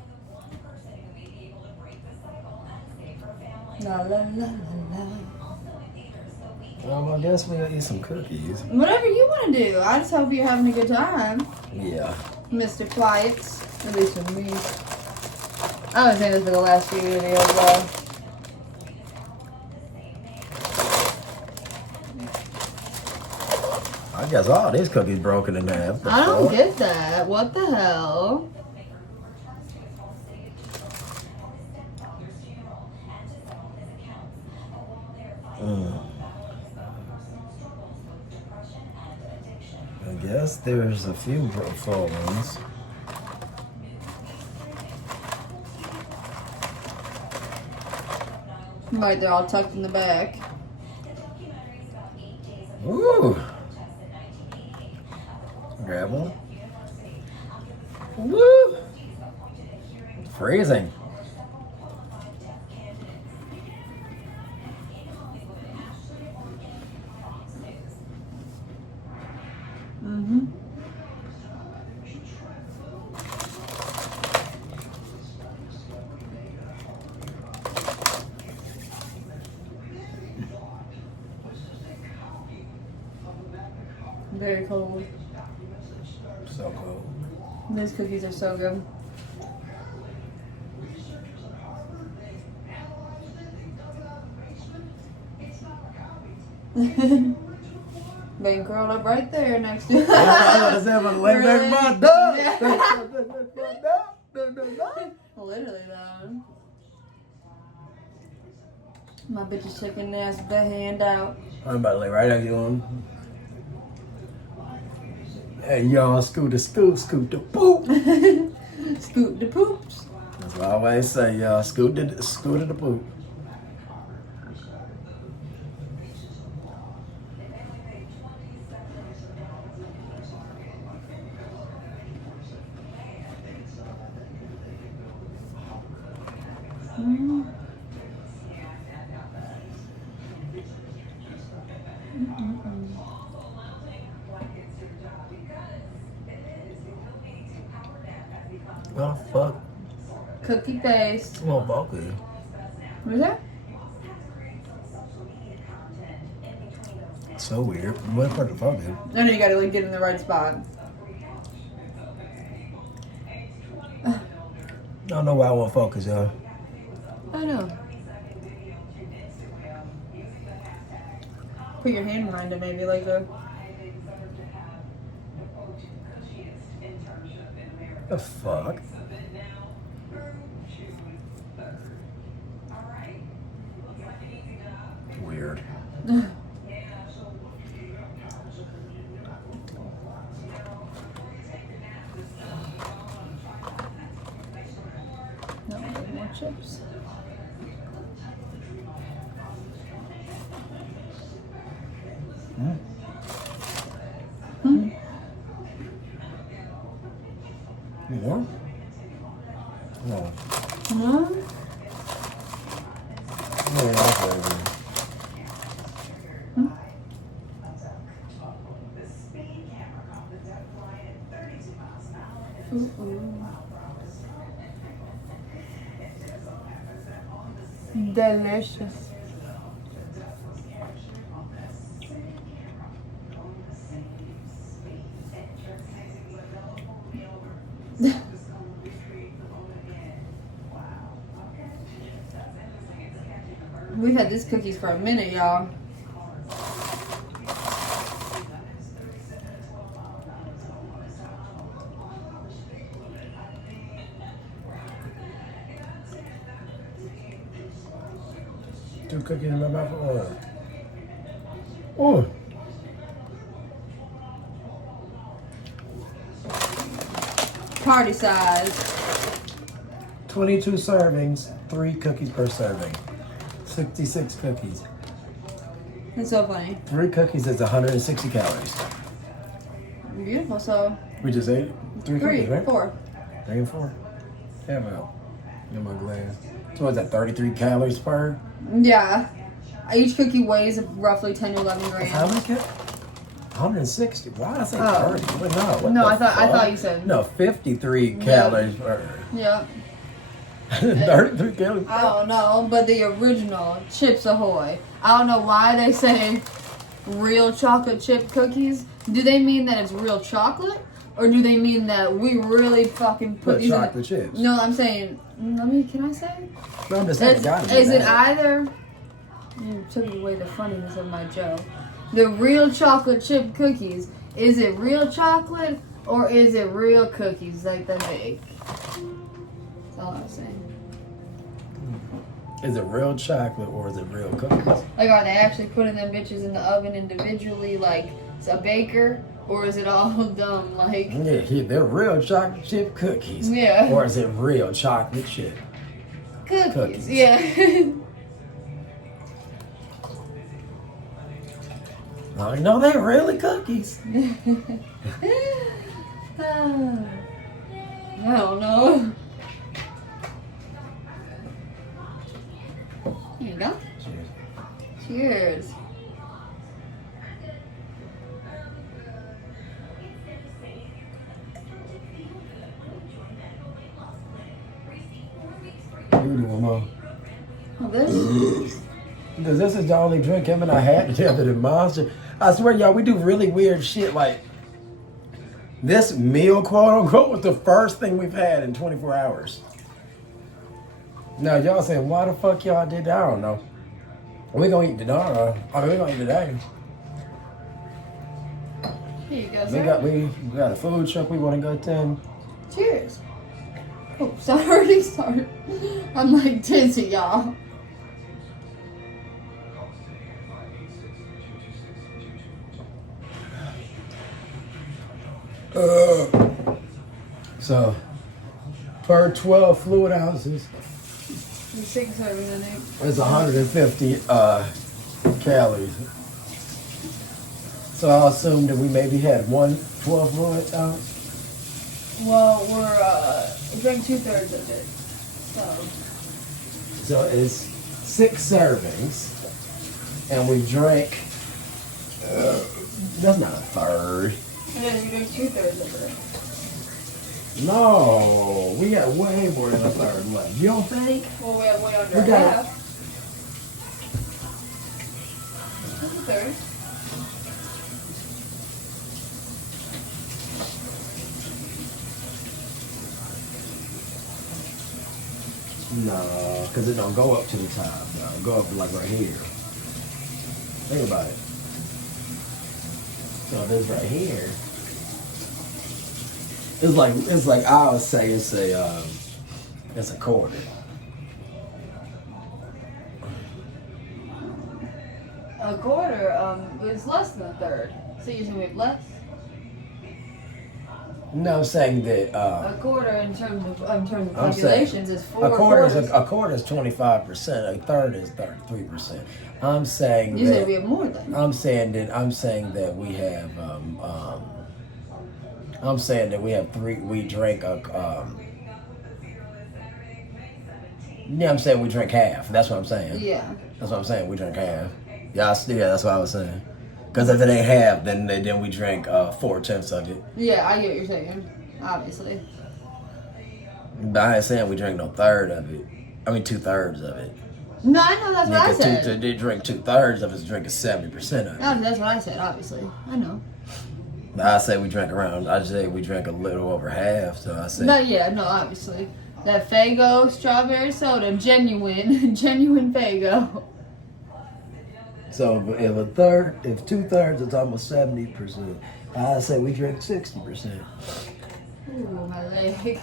La la la la la. I guess we'll eat some cookies. Whatever you want to do. I just hope you're having a good time, Yeah. Mr. Quiets. At least with me. I've been saying this for the last few videos, though. I guess all these cookies broken in half. The I don't fuck? get that. What the hell? I guess there's a few full ones. Right, they're all tucked in the back. Ooh. Grab one. Woo. It's freezing. Mm-hmm. Very cold. So cold. These cookies are so good. Being curled up right there next to Really? Literally though. My bitch is shaking ass with that hand out. I'm about to lay right next to him. Hey, y'all, scoot the poop. Scoot the poops. That's what I always say, y'all. Scoot the poop. Oh, fuck. Cookie paste. I'm on bulky. What is that? So weird. What part of the fuck, dude? I know you gotta like get in the right spot. I don't know why I won't focus, y'all. I know. Put your hand behind it, maybe like the. The fuck? Weird. No, more chips. More? No. No? No, that's over. Delicious. We've had these cookies for a minute, y'all. Two cookies in my mouth. Oh. Party size. 22 servings, 3 cookies per serving. 66 cookies. That's so funny. 3 cookies is 160 calories. Beautiful. So We just ate 3 three, cookies, right? 4. 3 and 4. Yeah, well. In my glass. So what's that, 33 calories per? Yeah. Each cookie weighs roughly 10 to 11 grams. How many calories? 160. Why did I say Oh. 30? Wait, no. What No, the I thought fuck? you said. No, 53 calories per. Yep. 33 calories. I don't know, but the original Chips Ahoy. I don't know why they say real chocolate chip cookies. Do they mean that it's real chocolate? Or do they mean that we really fucking put Put these chocolate in chips. No, I'm saying, can I say? No, I'm just saying, Is, gotta be is it that. either, you took away the funniness of my joke. The real chocolate chip cookies, is it real chocolate or is it real cookies like they make? That's all I'm saying. Is it real chocolate or is it real cookies? Like, are they actually putting them bitches in the oven individually like a baker? Or is it all dumb like... Yeah, they're real chocolate chip cookies. Yeah. Or is it real chocolate chip? Cookies. Yeah. I know they're really cookies. I don't know. Here you go. Cheers. You do one more. Oh, this? Because this is the only drink him and I had together, the Monster. I swear, y'all, we do really weird shit. Like, this meal, quote unquote, was the first thing we've had in 24 hours. Now, y'all saying, why the fuck y'all did that? I don't know. We gonna eat tomorrow. I mean, we gonna eat today. Here you go, We sir. got a food truck we want to go to. Cheers. Oh, sorry. I'm like dizzy, y'all. So, per 12 fluid ounces, The 6 servings, I think. it's 150 calories. So I'll assume that we maybe had 12 fluid ounce. Well, we drank 2/3 of it. So, So it's 6 servings, and we drank. That's not a third. and then we drank 2/3 of it. No, we got way more than a third left. You don't think? Well, we have way under We got it. half. That's a third. No, because it don't go up to the top. No, it go up like right here. Think about it. So this right here. It's like I would say it's a quarter. A quarter is less than a third. So you think we have less? No, I'm saying that A quarter in terms of I'm calculations is 4 a quarter is quarters. a quarter is 25%. A third is 33%. I'm saying You that said we have more than. I'm saying that we have I'm saying that we have 3. We drank a yeah. I'm saying we drink half. That's what I'm saying. Yeah. That's what I'm saying. We drink half. Yeah, that's what I was saying. Because if it ain't half, then we drink 4/10 of it. Yeah, I get what you're saying. Obviously. But I ain't saying we drink no third of it. I mean 2/3 of it. No, I know that's what I Because said. they drink 2/3 of it's drinking 70% of it. No, that's what I said, obviously. I know. But I say we drank around. I say we drank a little over half. So I say No, yeah, no, obviously. That Faygo strawberry soda, genuine, genuine Faygo. so. If 2/3, it's almost 70%. I say we drink 60%. Ooh, my leg.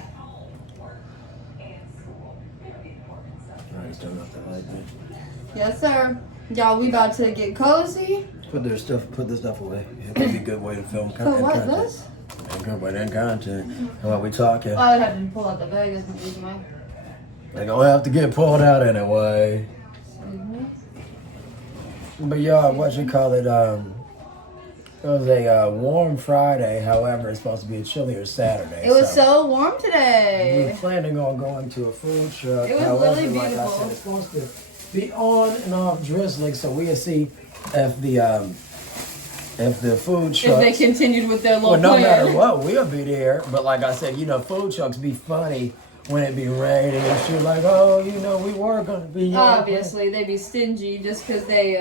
Alright, turn off that light, bitch. Yes, sir. Y'all, we about to get cozy. Put this stuff away. It would be a good way to film So what, content. this? A good way to end content. And while we talking, I would have to pull out the bag. That's confusing, man. They're gonna have to get pulled out anyway. But y'all, what you call it? It was a warm Friday. However, it's supposed to be a chillier Saturday. It was so warm we today. were planning on going to a food truck. It was However, really like I beautiful. said, it's supposed to be on and off drizzling, so we'll see if the food If trucks. they continued with their little Well, no plan. matter what, we'll be there. But like I said, food trucks be funny when it be raining and shit. Like, oh, we were gonna be here. Obviously, they be stingy just because they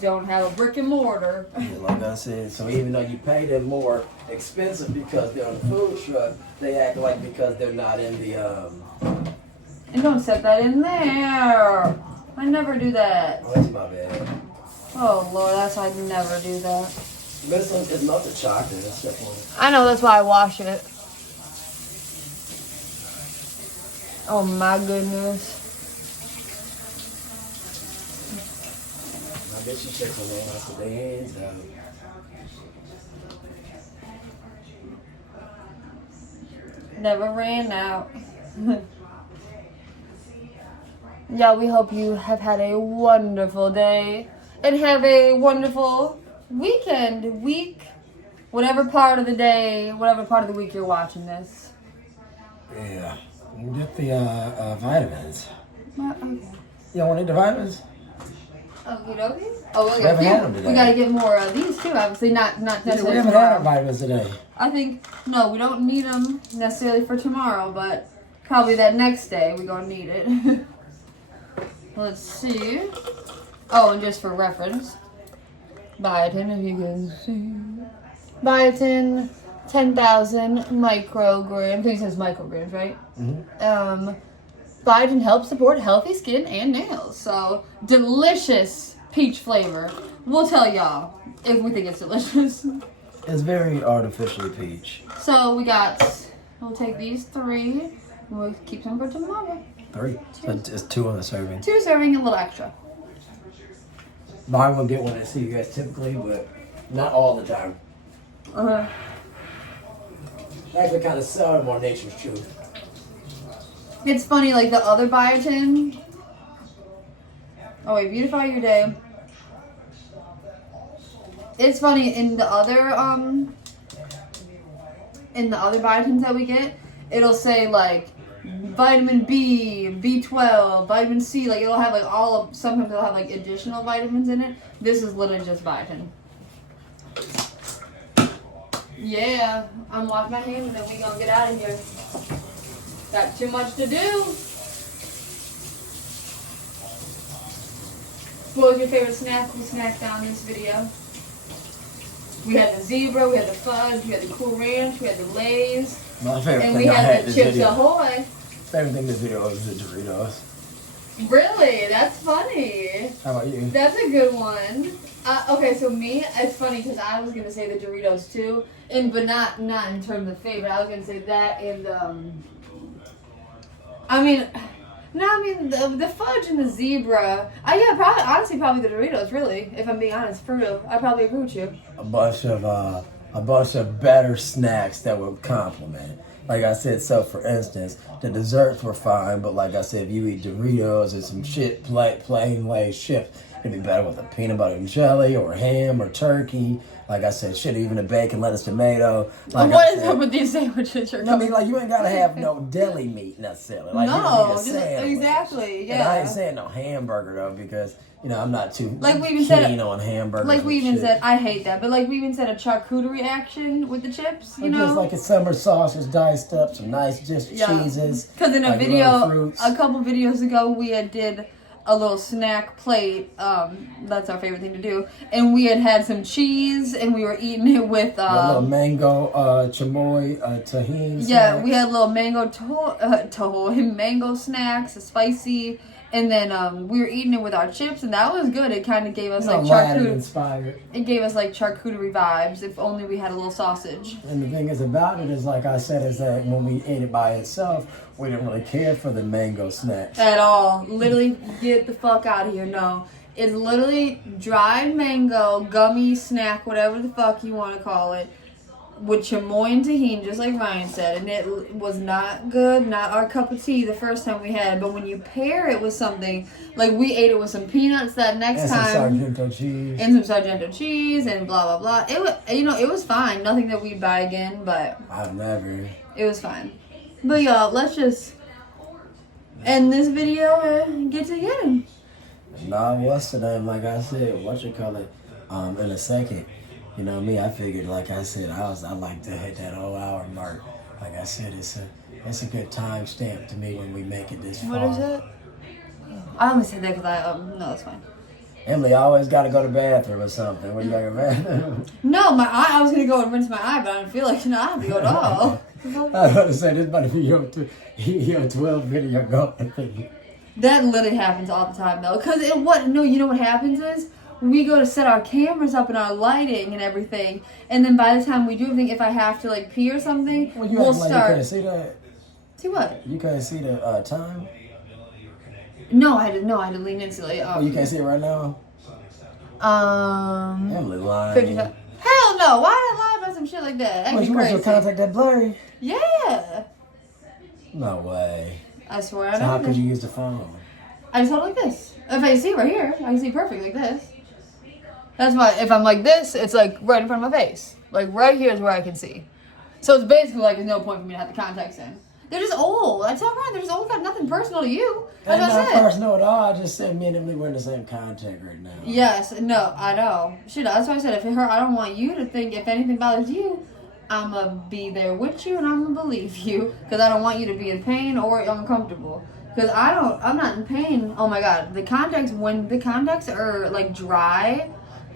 don't have a brick and mortar. Yeah, like I said, so even though you pay them more expensive because they're on the food truck, they act like because they're not in the And don't set that in there. I never do that. Oh, that's my bad. Oh Lord, that's why I never do that. But it's melted chocolate. That's simple. I know, that's why I wash it. Oh my goodness. I bet you check on their house with their hands out. Never ran out. Yeah, we hope you have had a wonderful day and have a wonderful week, whatever part of the day, whatever part of the week you're watching this. Yeah. Get the vitamins. Okay. You don't need the vitamins? Okie dokie. Oh, we haven't had them got today. we gotta get more of these too. Obviously, not We necessarily haven't had our tomorrow. vitamins today. I think no, we don't need them necessarily for tomorrow, but probably that next day we're gonna need it. Let's see. Oh, and just for reference, biotin, if you can see, biotin, 10,000 micrograms. I think it says micrograms, right? Mm-hmm. Biotin helps support healthy skin and nails. So delicious peach flavor. We'll tell y'all if we think it's delicious. It's very artificially peach. So we'll take these 3 and we'll keep some for tomorrow. 3. So it's 2 on the serving. 2 serving, a little extra. Buy one, get one at CVS typically, but not all the time. Uh-huh. Actually, kind of seldom on Nature's Truth. It's funny, like the other biotin. Oh wait, beautify your day. It's funny in the other biotins that we get, it'll say like vitamin B, B12, vitamin C. Like it'll have like sometimes it'll have like additional vitamins in it. This is literally just biotin. Yeah, I'm washing my hands and then we gonna get out of here. Got too much to do. What was your favorite snack? We snacked on this video. We had the zebra, we had the fudge, we had the Cool Ranch, we had the Lay's, My favorite and thing we I had had the this Chips video. Ahoy. Favorite thing in this video was the Doritos. Really? That's funny. How about you? That's a good one. Okay, so me, it's funny because I was gonna say the Doritos too, but not in terms of favorite. I was gonna say that and the fudge and the zebra. Probably the Doritos. Really, if I'm being honest, for real, I probably agree with you. A bunch of better snacks that would complement. Like I said, so for instance, the desserts were fine, but like I said, if you eat Doritos and some shit, plain Lay's chips, it'd be better with a peanut butter and jelly or ham or turkey. Like I said, shit, even a bacon, lettuce, tomato. Like What is up with these sandwiches? I mean, like you ain't gotta have no deli meat necessarily. Like you No, just need a just sandwich. exactly. And I ain't Yeah. saying no hamburger though, because I'm not too Like we even keen said- on hamburgers. Like we and even shit. said, I hate that, but like we even said a charcuterie action with the chips, you Like know? just like a summer sausage diced up, some nice cheeses. Because in a like little video, fruits. a couple videos ago, we did a little snack plate. That's our favorite thing to do. And we had some cheese, and we were eating it with a little mango chamoy tahini. yeah, snacks. we had little mango snacks, spicy, and then we were eating it with our chips, and that was good. It kind of gave us like Aladdin charcuterie. inspired. It gave us like charcuterie vibes. If only we had a little sausage. And the thing is about it is, like I said, is that when we ate it by itself, we didn't really care for the mango snacks. At all. Literally, get the fuck out of here. No. It's literally dried mango, gummy snack, whatever the fuck you want to call it. with chamoy and tahini, just like Ryan said, and it was not good, not our cup of tea the first time we had. But when you pair it with something, like we ate it with some peanuts that next time, some Sargento cheese, and some Sargento cheese, and blah blah blah. It was, it was fine. Nothing that we'd buy again, but I've never. It was fine. But y'all, let's just end this video and get to getting. Nah, what's the name? Like I said, what you call it? In a second. You know me, I figured, like I said, I like to hit that whole hour mark. Like I said, it's a good time stamp to me when we make it this far. What is it? I only said that because no, that's fine. Emily always got to go to the bathroom or something. What do you got to bathroom? No, my eye. I was gonna go and rinse my eye, but I didn't feel like I have to go at all. I was about to say this about to be your 12 video going. That literally happens all the time though, cause you know what happens is. We go to set our cameras up and our lighting and everything, and then by the time we do everything, if I have to like pee or something, we'll start. You couldn't see that? See what? You couldn't see the time? No, I had to lean into like. Oh, you can't see it right now? Emily lying. 50 times. Hell no! Why did I lie about some shit like that? That'd be you crazy. want your contact that blurry? Yeah. No way. I swear. I So how could you use the phone? I just hold it like this. If I can see right here, I can see perfect like this. That's why if I'm like this, it's like right in front of my face. Like right here is where I can see. So it's basically like there's no point for me to have the contacts in. They're just old. I tell Ryan, they're just old. Got nothing personal to you. That's Ain't what I not said. personal at all. I just said me and Emily we're in the same contact right now. Yes. No, I know. Shit, that's why I said if it hurt, I don't want you to think if anything bothers you, I'm going to be there with you and I'm going to believe you. Because I don't want you to be in pain or uncomfortable. Because I'm not in pain. Oh my God. When the contacts are like dry,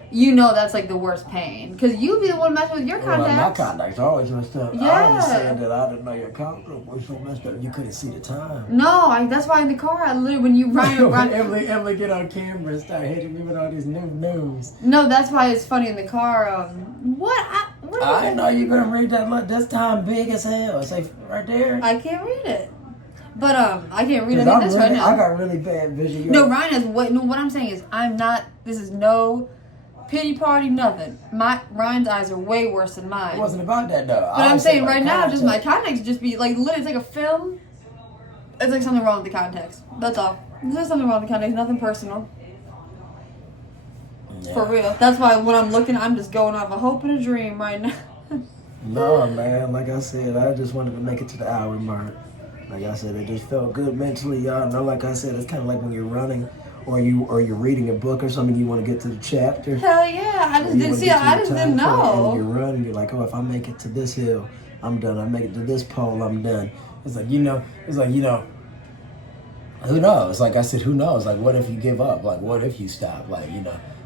you know that's like the worst pain. Because you be the one messing with your contacts. My contacts are always messed up. Yeah. I was saying that I didn't know your contacts were so messed up you couldn't see the time. No, that's why in the car, I literally, when you run. Emily get on camera and start hitting me with all these new news. No, that's why it's funny in the car. I didn't know you were going to read that much. This time big as hell. It's like right there. I can't read it. But I can't read this right now. I got really bad vision. No, Ryan has what I'm saying is this is no pity party, nothing. Ryan's eyes are way worse than mine. It wasn't about that though. But I'm saying right now, just my contacts just be like literally it's like a film. It's like something wrong with the contacts. That's all. There's something wrong with the contacts, nothing personal. Yeah. For real. That's why when I'm looking, I'm just going off a hope and a dream right now. No, man. Like I said, I just wanted to make it to the hour mark. Like I said, it just felt good mentally, y'all know. Like I said, it's kind of like when you're running, or you're reading a book or something. You want to get to the chapter. Hell yeah! I just didn't see. I just didn't know. And you're running. You're like, oh, if I make it to this hill, I'm done. I make it to this pole, I'm done. It's like Who knows? Like I said, who knows? Like, what if you give up? Like, what if you stop? Like,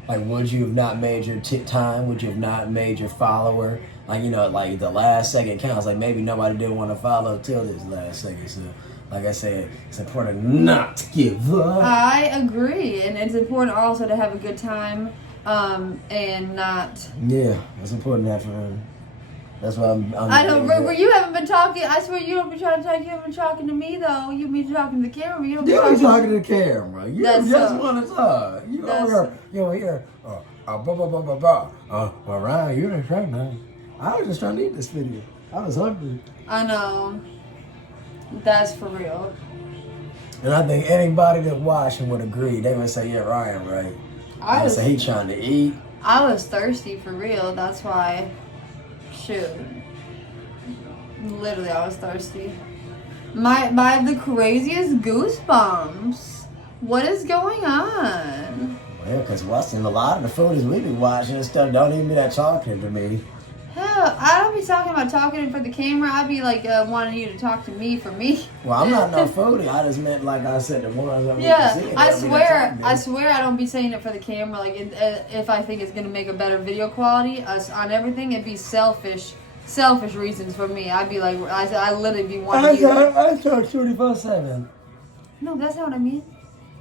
like would you have not made your time? Would you have not made your follower? Like, like the last second counts. Like maybe nobody didn't want to follow till this last second. So, like I said, it's important not to give up. I agree, and it's important also to have a good time, and not. Yeah, it's important that for. That's why I'm I don't. You haven't been talking. I swear you don't be trying to talk. You haven't been talking to me though. You be talking to the camera. You don't be talking to the camera. You just want to talk. You over here. Well, Ryan, you didn't try nothing. I was just trying to eat this video. I was hungry. I know. That's for real. And I think anybody that watching would agree. They would say, yeah, Ryan, right? I would say he trying to eat. I was thirsty for real. That's why. Shoot. Literally, I was thirsty. I have the craziest goosebumps. What is going on? Well, because watching a lot of the foodies we be watching and stuff don't even be that talking to me. Hell, I don't be talking about talking for the camera. I be like wanting you to talk to me for me. Well, I'm not no foodie. I just meant, like I said, the ones that we yeah, can see. I swear I don't be saying it for the camera. Like if I think it's gonna make a better video quality on everything, it'd be selfish reasons for me. I'd be like, I literally be wanting you. I start 24/7. No, that's not what I mean.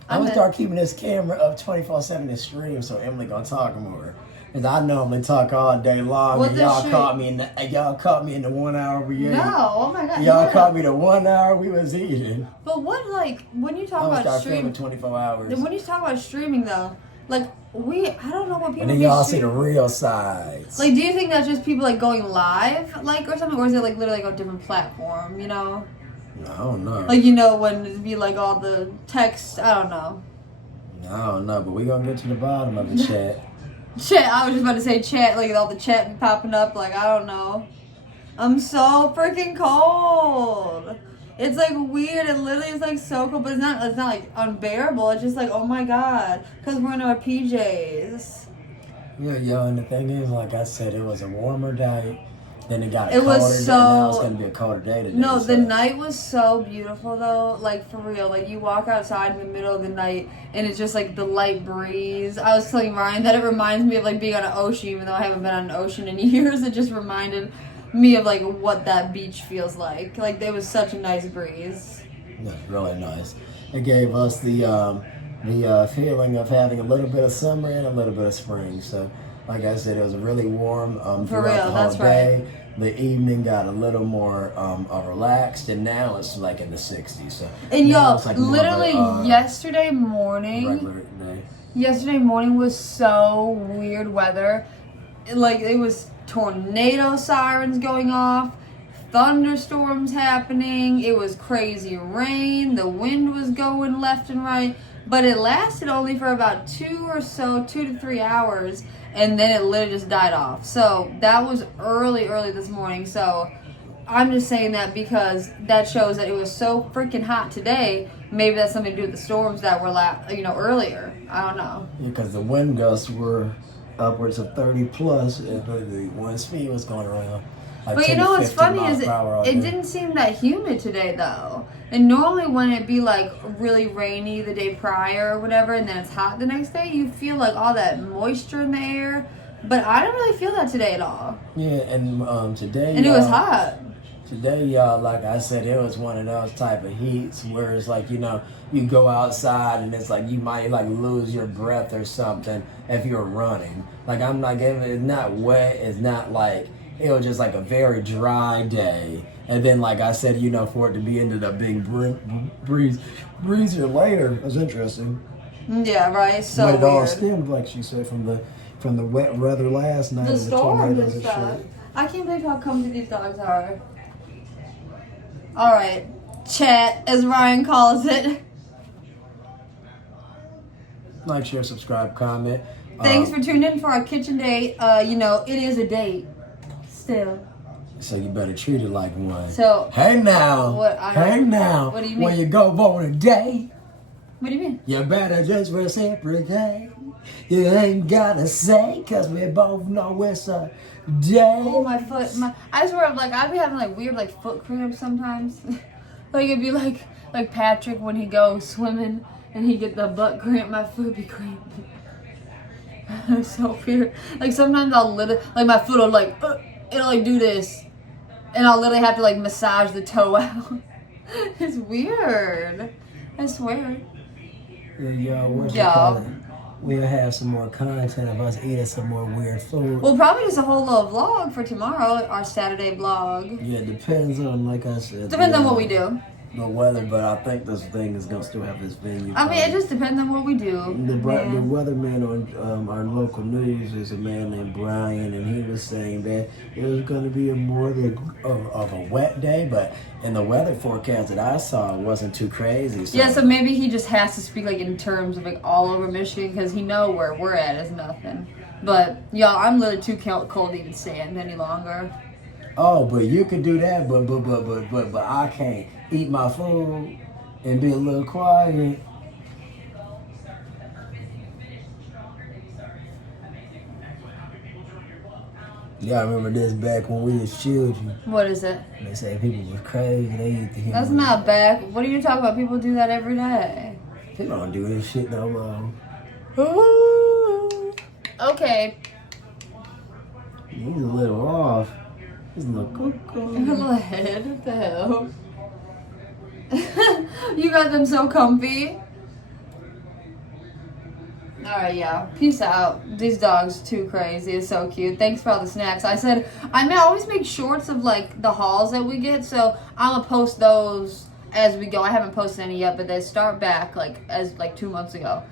I'm gonna start keeping this camera up 24/7 to stream, so Emily gonna talk more. Cause I normally talk all day long, and y'all caught me in the 1 hour we ate. No, oh my God. Y'all caught me the 1 hour we was eating. But what, like, when you talk about streaming, 24 hours. When you talk about streaming though, Like, I don't know what people And then be y'all see the shooting. real sides. Like, do you think that's just people, like, going live, like, or something? Or is it, like, literally, like, a different platform, you know? I don't know. Like, you know, when it'd be, like, all the text, I don't know. I don't know, but we gonna get to the bottom of the chat. Chat, I was just about to say chat, like, all the chat be popping up, like, I don't know. I'm so freaking cold. It's like weird. It literally is like so cold, but it's not like unbearable. It's just like, oh my god, because we're in our PJs. Yeah, yo, and the thing is, like I said, it was a warmer day. Then it got a It was colder day. so- Now it's gonna be a colder day today. No, the so- night was so beautiful though. Like for real. Like you walk outside in the middle of the night and it's just like the light breeze. I was telling Ryan that it reminds me of like being on an ocean, even though I haven't been on an ocean in years. It just reminded me of like what that beach feels like. Like there was such a nice breeze. That's really nice. It gave us the feeling of having a little bit of summer and a little bit of spring. So, like I said, it was really warm For throughout real, the whole that's day. The evening got a little more relaxed, and now it's like in the 60s. So And now y'all, it's like more of literally a, yesterday morning. regular day. Yesterday morning was so weird weather. Like it was tornado sirens going off, thunderstorms happening. It was crazy rain. The wind was going left and right, but it lasted only for about 2 to 3 hours, and then it literally just died off. So that was early this morning. So I'm just saying that because that shows that it was so freaking hot today. Maybe that's something to do with the storms that were earlier. I don't know. Because the wind gusts were upwards of 30 plus, and the wind speed was going around. Like But you 10 know to what's 15 funny miles is per hour all it day. didn't seem that humid today though. And normally when it be like really rainy the day prior or whatever, and then it's hot the next day, you feel like all that moisture in the air. But I didn't really feel that today at all. Yeah, and today, And it was y'all- hot. Today, y'all, like I said, it was one of those type of heats where it's like, you know, you go outside and it's like you might like lose your breath or something if you're running. Like I'm not giving it's not wet, it's not like it was just like a very dry day. And then, like I said, you know, for it to be ended up being breezier later was interesting. Yeah, right. So But it all weird. stemmed, like she said, from the wet weather last night. The and storms tornadoes and and stuff. shit. I can't believe how comfy these dogs are. Alright. Chat, as Ryan calls it. Like, share, subscribe, comment. Thanks for tuning in for our kitchen date. You know, it is a date. Still. So you better treat it like one. So, Hey now. What- I don't- Hey now. what do you mean? When you go on a date, what do you mean? you better just reciprocate. You ain't gotta say, cause we both know it's a date. Oh, my foot. I swear, I'd be having like weird foot cramps sometimes. Like it'd be like Patrick when he goes swimming and he get the butt cramp. My foot be cramping. It's so weird. Like sometimes I'll literally my foot will it'll do this, and I'll literally have to massage the toe out. It's weird. I swear. Yo, what you Yo. call it? We'll have some more content of us eating some more weird food. Well, probably just a whole little vlog for tomorrow. Our Saturday vlog. Yeah, it depends on, like I said. Depends on what we do. The weather, but I think this thing is gonna still have this venue. I mean, it just depends on what we do. The man. weatherman on our local news is a man named Brian, and he was saying that it was going to be more of a wet day, but in the weather forecast that I saw, it wasn't too crazy. So. Yeah, so maybe he just has to speak in terms of all over Michigan because he know where we're at is nothing. But y'all, I'm literally too cold to even stand any longer. Oh, but you could do that, but I can't eat my food and be a little quiet. Y'all remember this back when we was children? What is it? They say people was crazy. They eat the human. That's not back. What are you talking about? People do that every day. People don't do this shit no more. Okay. He's a little off. He's a little cuckoo. Little head. What the hell? You got them so comfy. Alright, yeah. Peace out. These dogs too crazy. It's so cute. Thanks for all the snacks. I said I always make shorts of the hauls that we get, so I'm gonna post those as we go. I haven't posted any yet, but they start back as 2 months ago.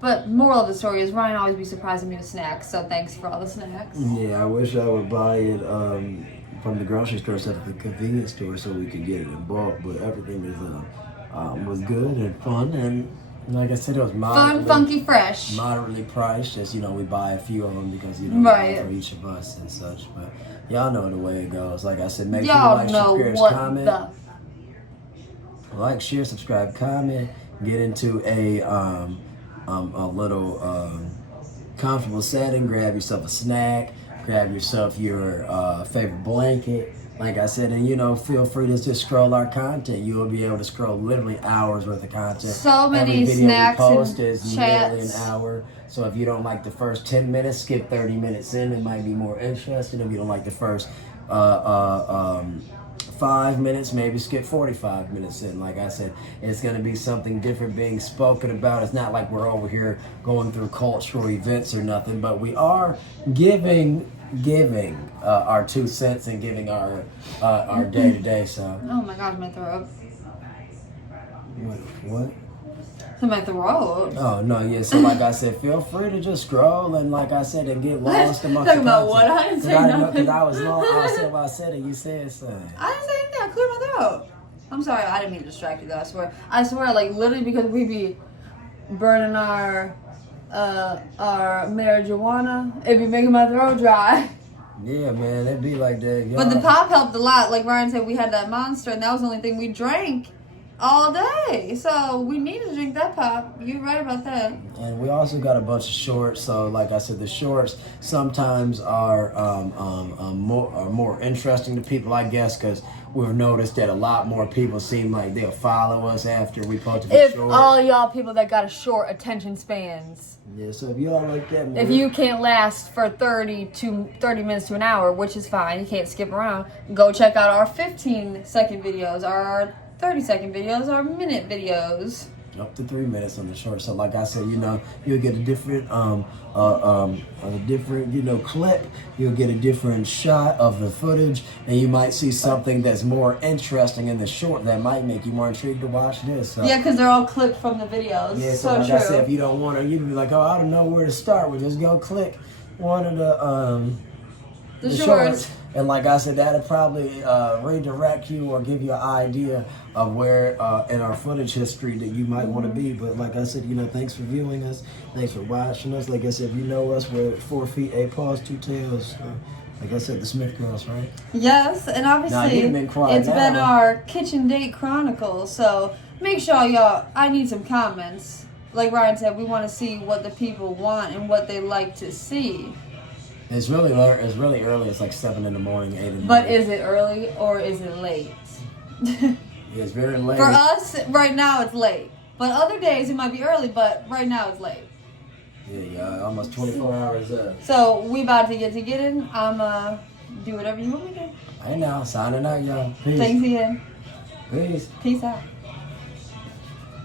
But moral of the story is Ryan always be surprising me with snacks, so thanks for all the snacks. Yeah, I wish I would buy it from the grocery store instead of the convenience store so we could get it in bulk. But everything is was good and fun, and like I said, it was Fun, funky, fresh. moderately priced. Just we buy a few of them because we Right. buy for each of us and such. But y'all know the way it goes. Like I said, make sure Y'all you like, know subscribe, what comment. Like, share, subscribe, comment. Get into a little comfortable setting. Grab yourself a snack. Grab yourself your favorite blanket. Like I said, and feel free to just scroll our content. You will be able to scroll literally hours worth of content. So many Every video snacks we post and is nearly an chats. hour. So if you don't like the first 10 minutes, skip 30 minutes in. It might be more interesting. If you don't like the first 5 minutes, maybe skip 45 minutes in. Like I said, it's going to be something different being spoken about. It's not like we're over here going through cultural events or nothing, but we are giving our 2 cents and giving our day to day. So Oh my gosh, my throat. what? To my throat. Oh no, yeah. So like I said, feel free to just scroll and like I said, and get lost amongst Talking the about content. what? I didn't say Because nothing. I was long. I said what I said, and you said something. I didn't say anything. I cleared my throat. I'm sorry. I didn't mean to distract you though. I swear, like literally because we be burning our marijuana, it be making my throat dry. Yeah, man, it'd be like that. But the y'all. pop helped a lot. Like Ryan said, we had that Monster, and that was the only thing we drank all day. So we needed to drink that pop. You're right about that. And we also got a bunch of shorts. So, like I said, the shorts sometimes are more interesting to people, I guess, because we've noticed that a lot more people seem like they'll follow us after we post the If shorts. all y'all people that got a short attention spans, Yeah, so if y'all like that, man, if you can't last for 30 minutes to an hour, which is fine, you can't skip around, go check out our 15-second videos, our 30-second videos, our minute videos. up to 3 minutes on the short. So like I said, you'll get a different clip. You'll get a different shot of the footage, and you might see something that's more interesting in the short that might make you more intrigued to watch this. So, Yeah, because they're all clipped from the videos. yeah. So So like true. I said, if you don't want to, you can be like, oh, I don't know where to start. Well, just go click one of the shorts. And like I said, that'll probably redirect you or give you an idea of where in our footage history that you might want to be. But like I said, thanks for viewing us. Thanks for watching us. Like I said, if you know us, we're 4 feet, 8 paws, 2 tails. Like I said, the Smith Girls, right? Yes, and obviously you've been quiet it's been now. our kitchen date chronicles. So make sure y'all, I need some comments. Like Ryan said, we want to see what the people want and what they like to see. It's really early. It's like 7 in the morning, 8 in the morning. But is it early or is it late? It's very late. For us, right now it's late. But other days it might be early, but right now it's late. Yeah, almost 24 hours up. So we about to get in. I'm do whatever you want me to do. Hey now, signing out, y'all. Peace. Thanks again. Peace. Peace out.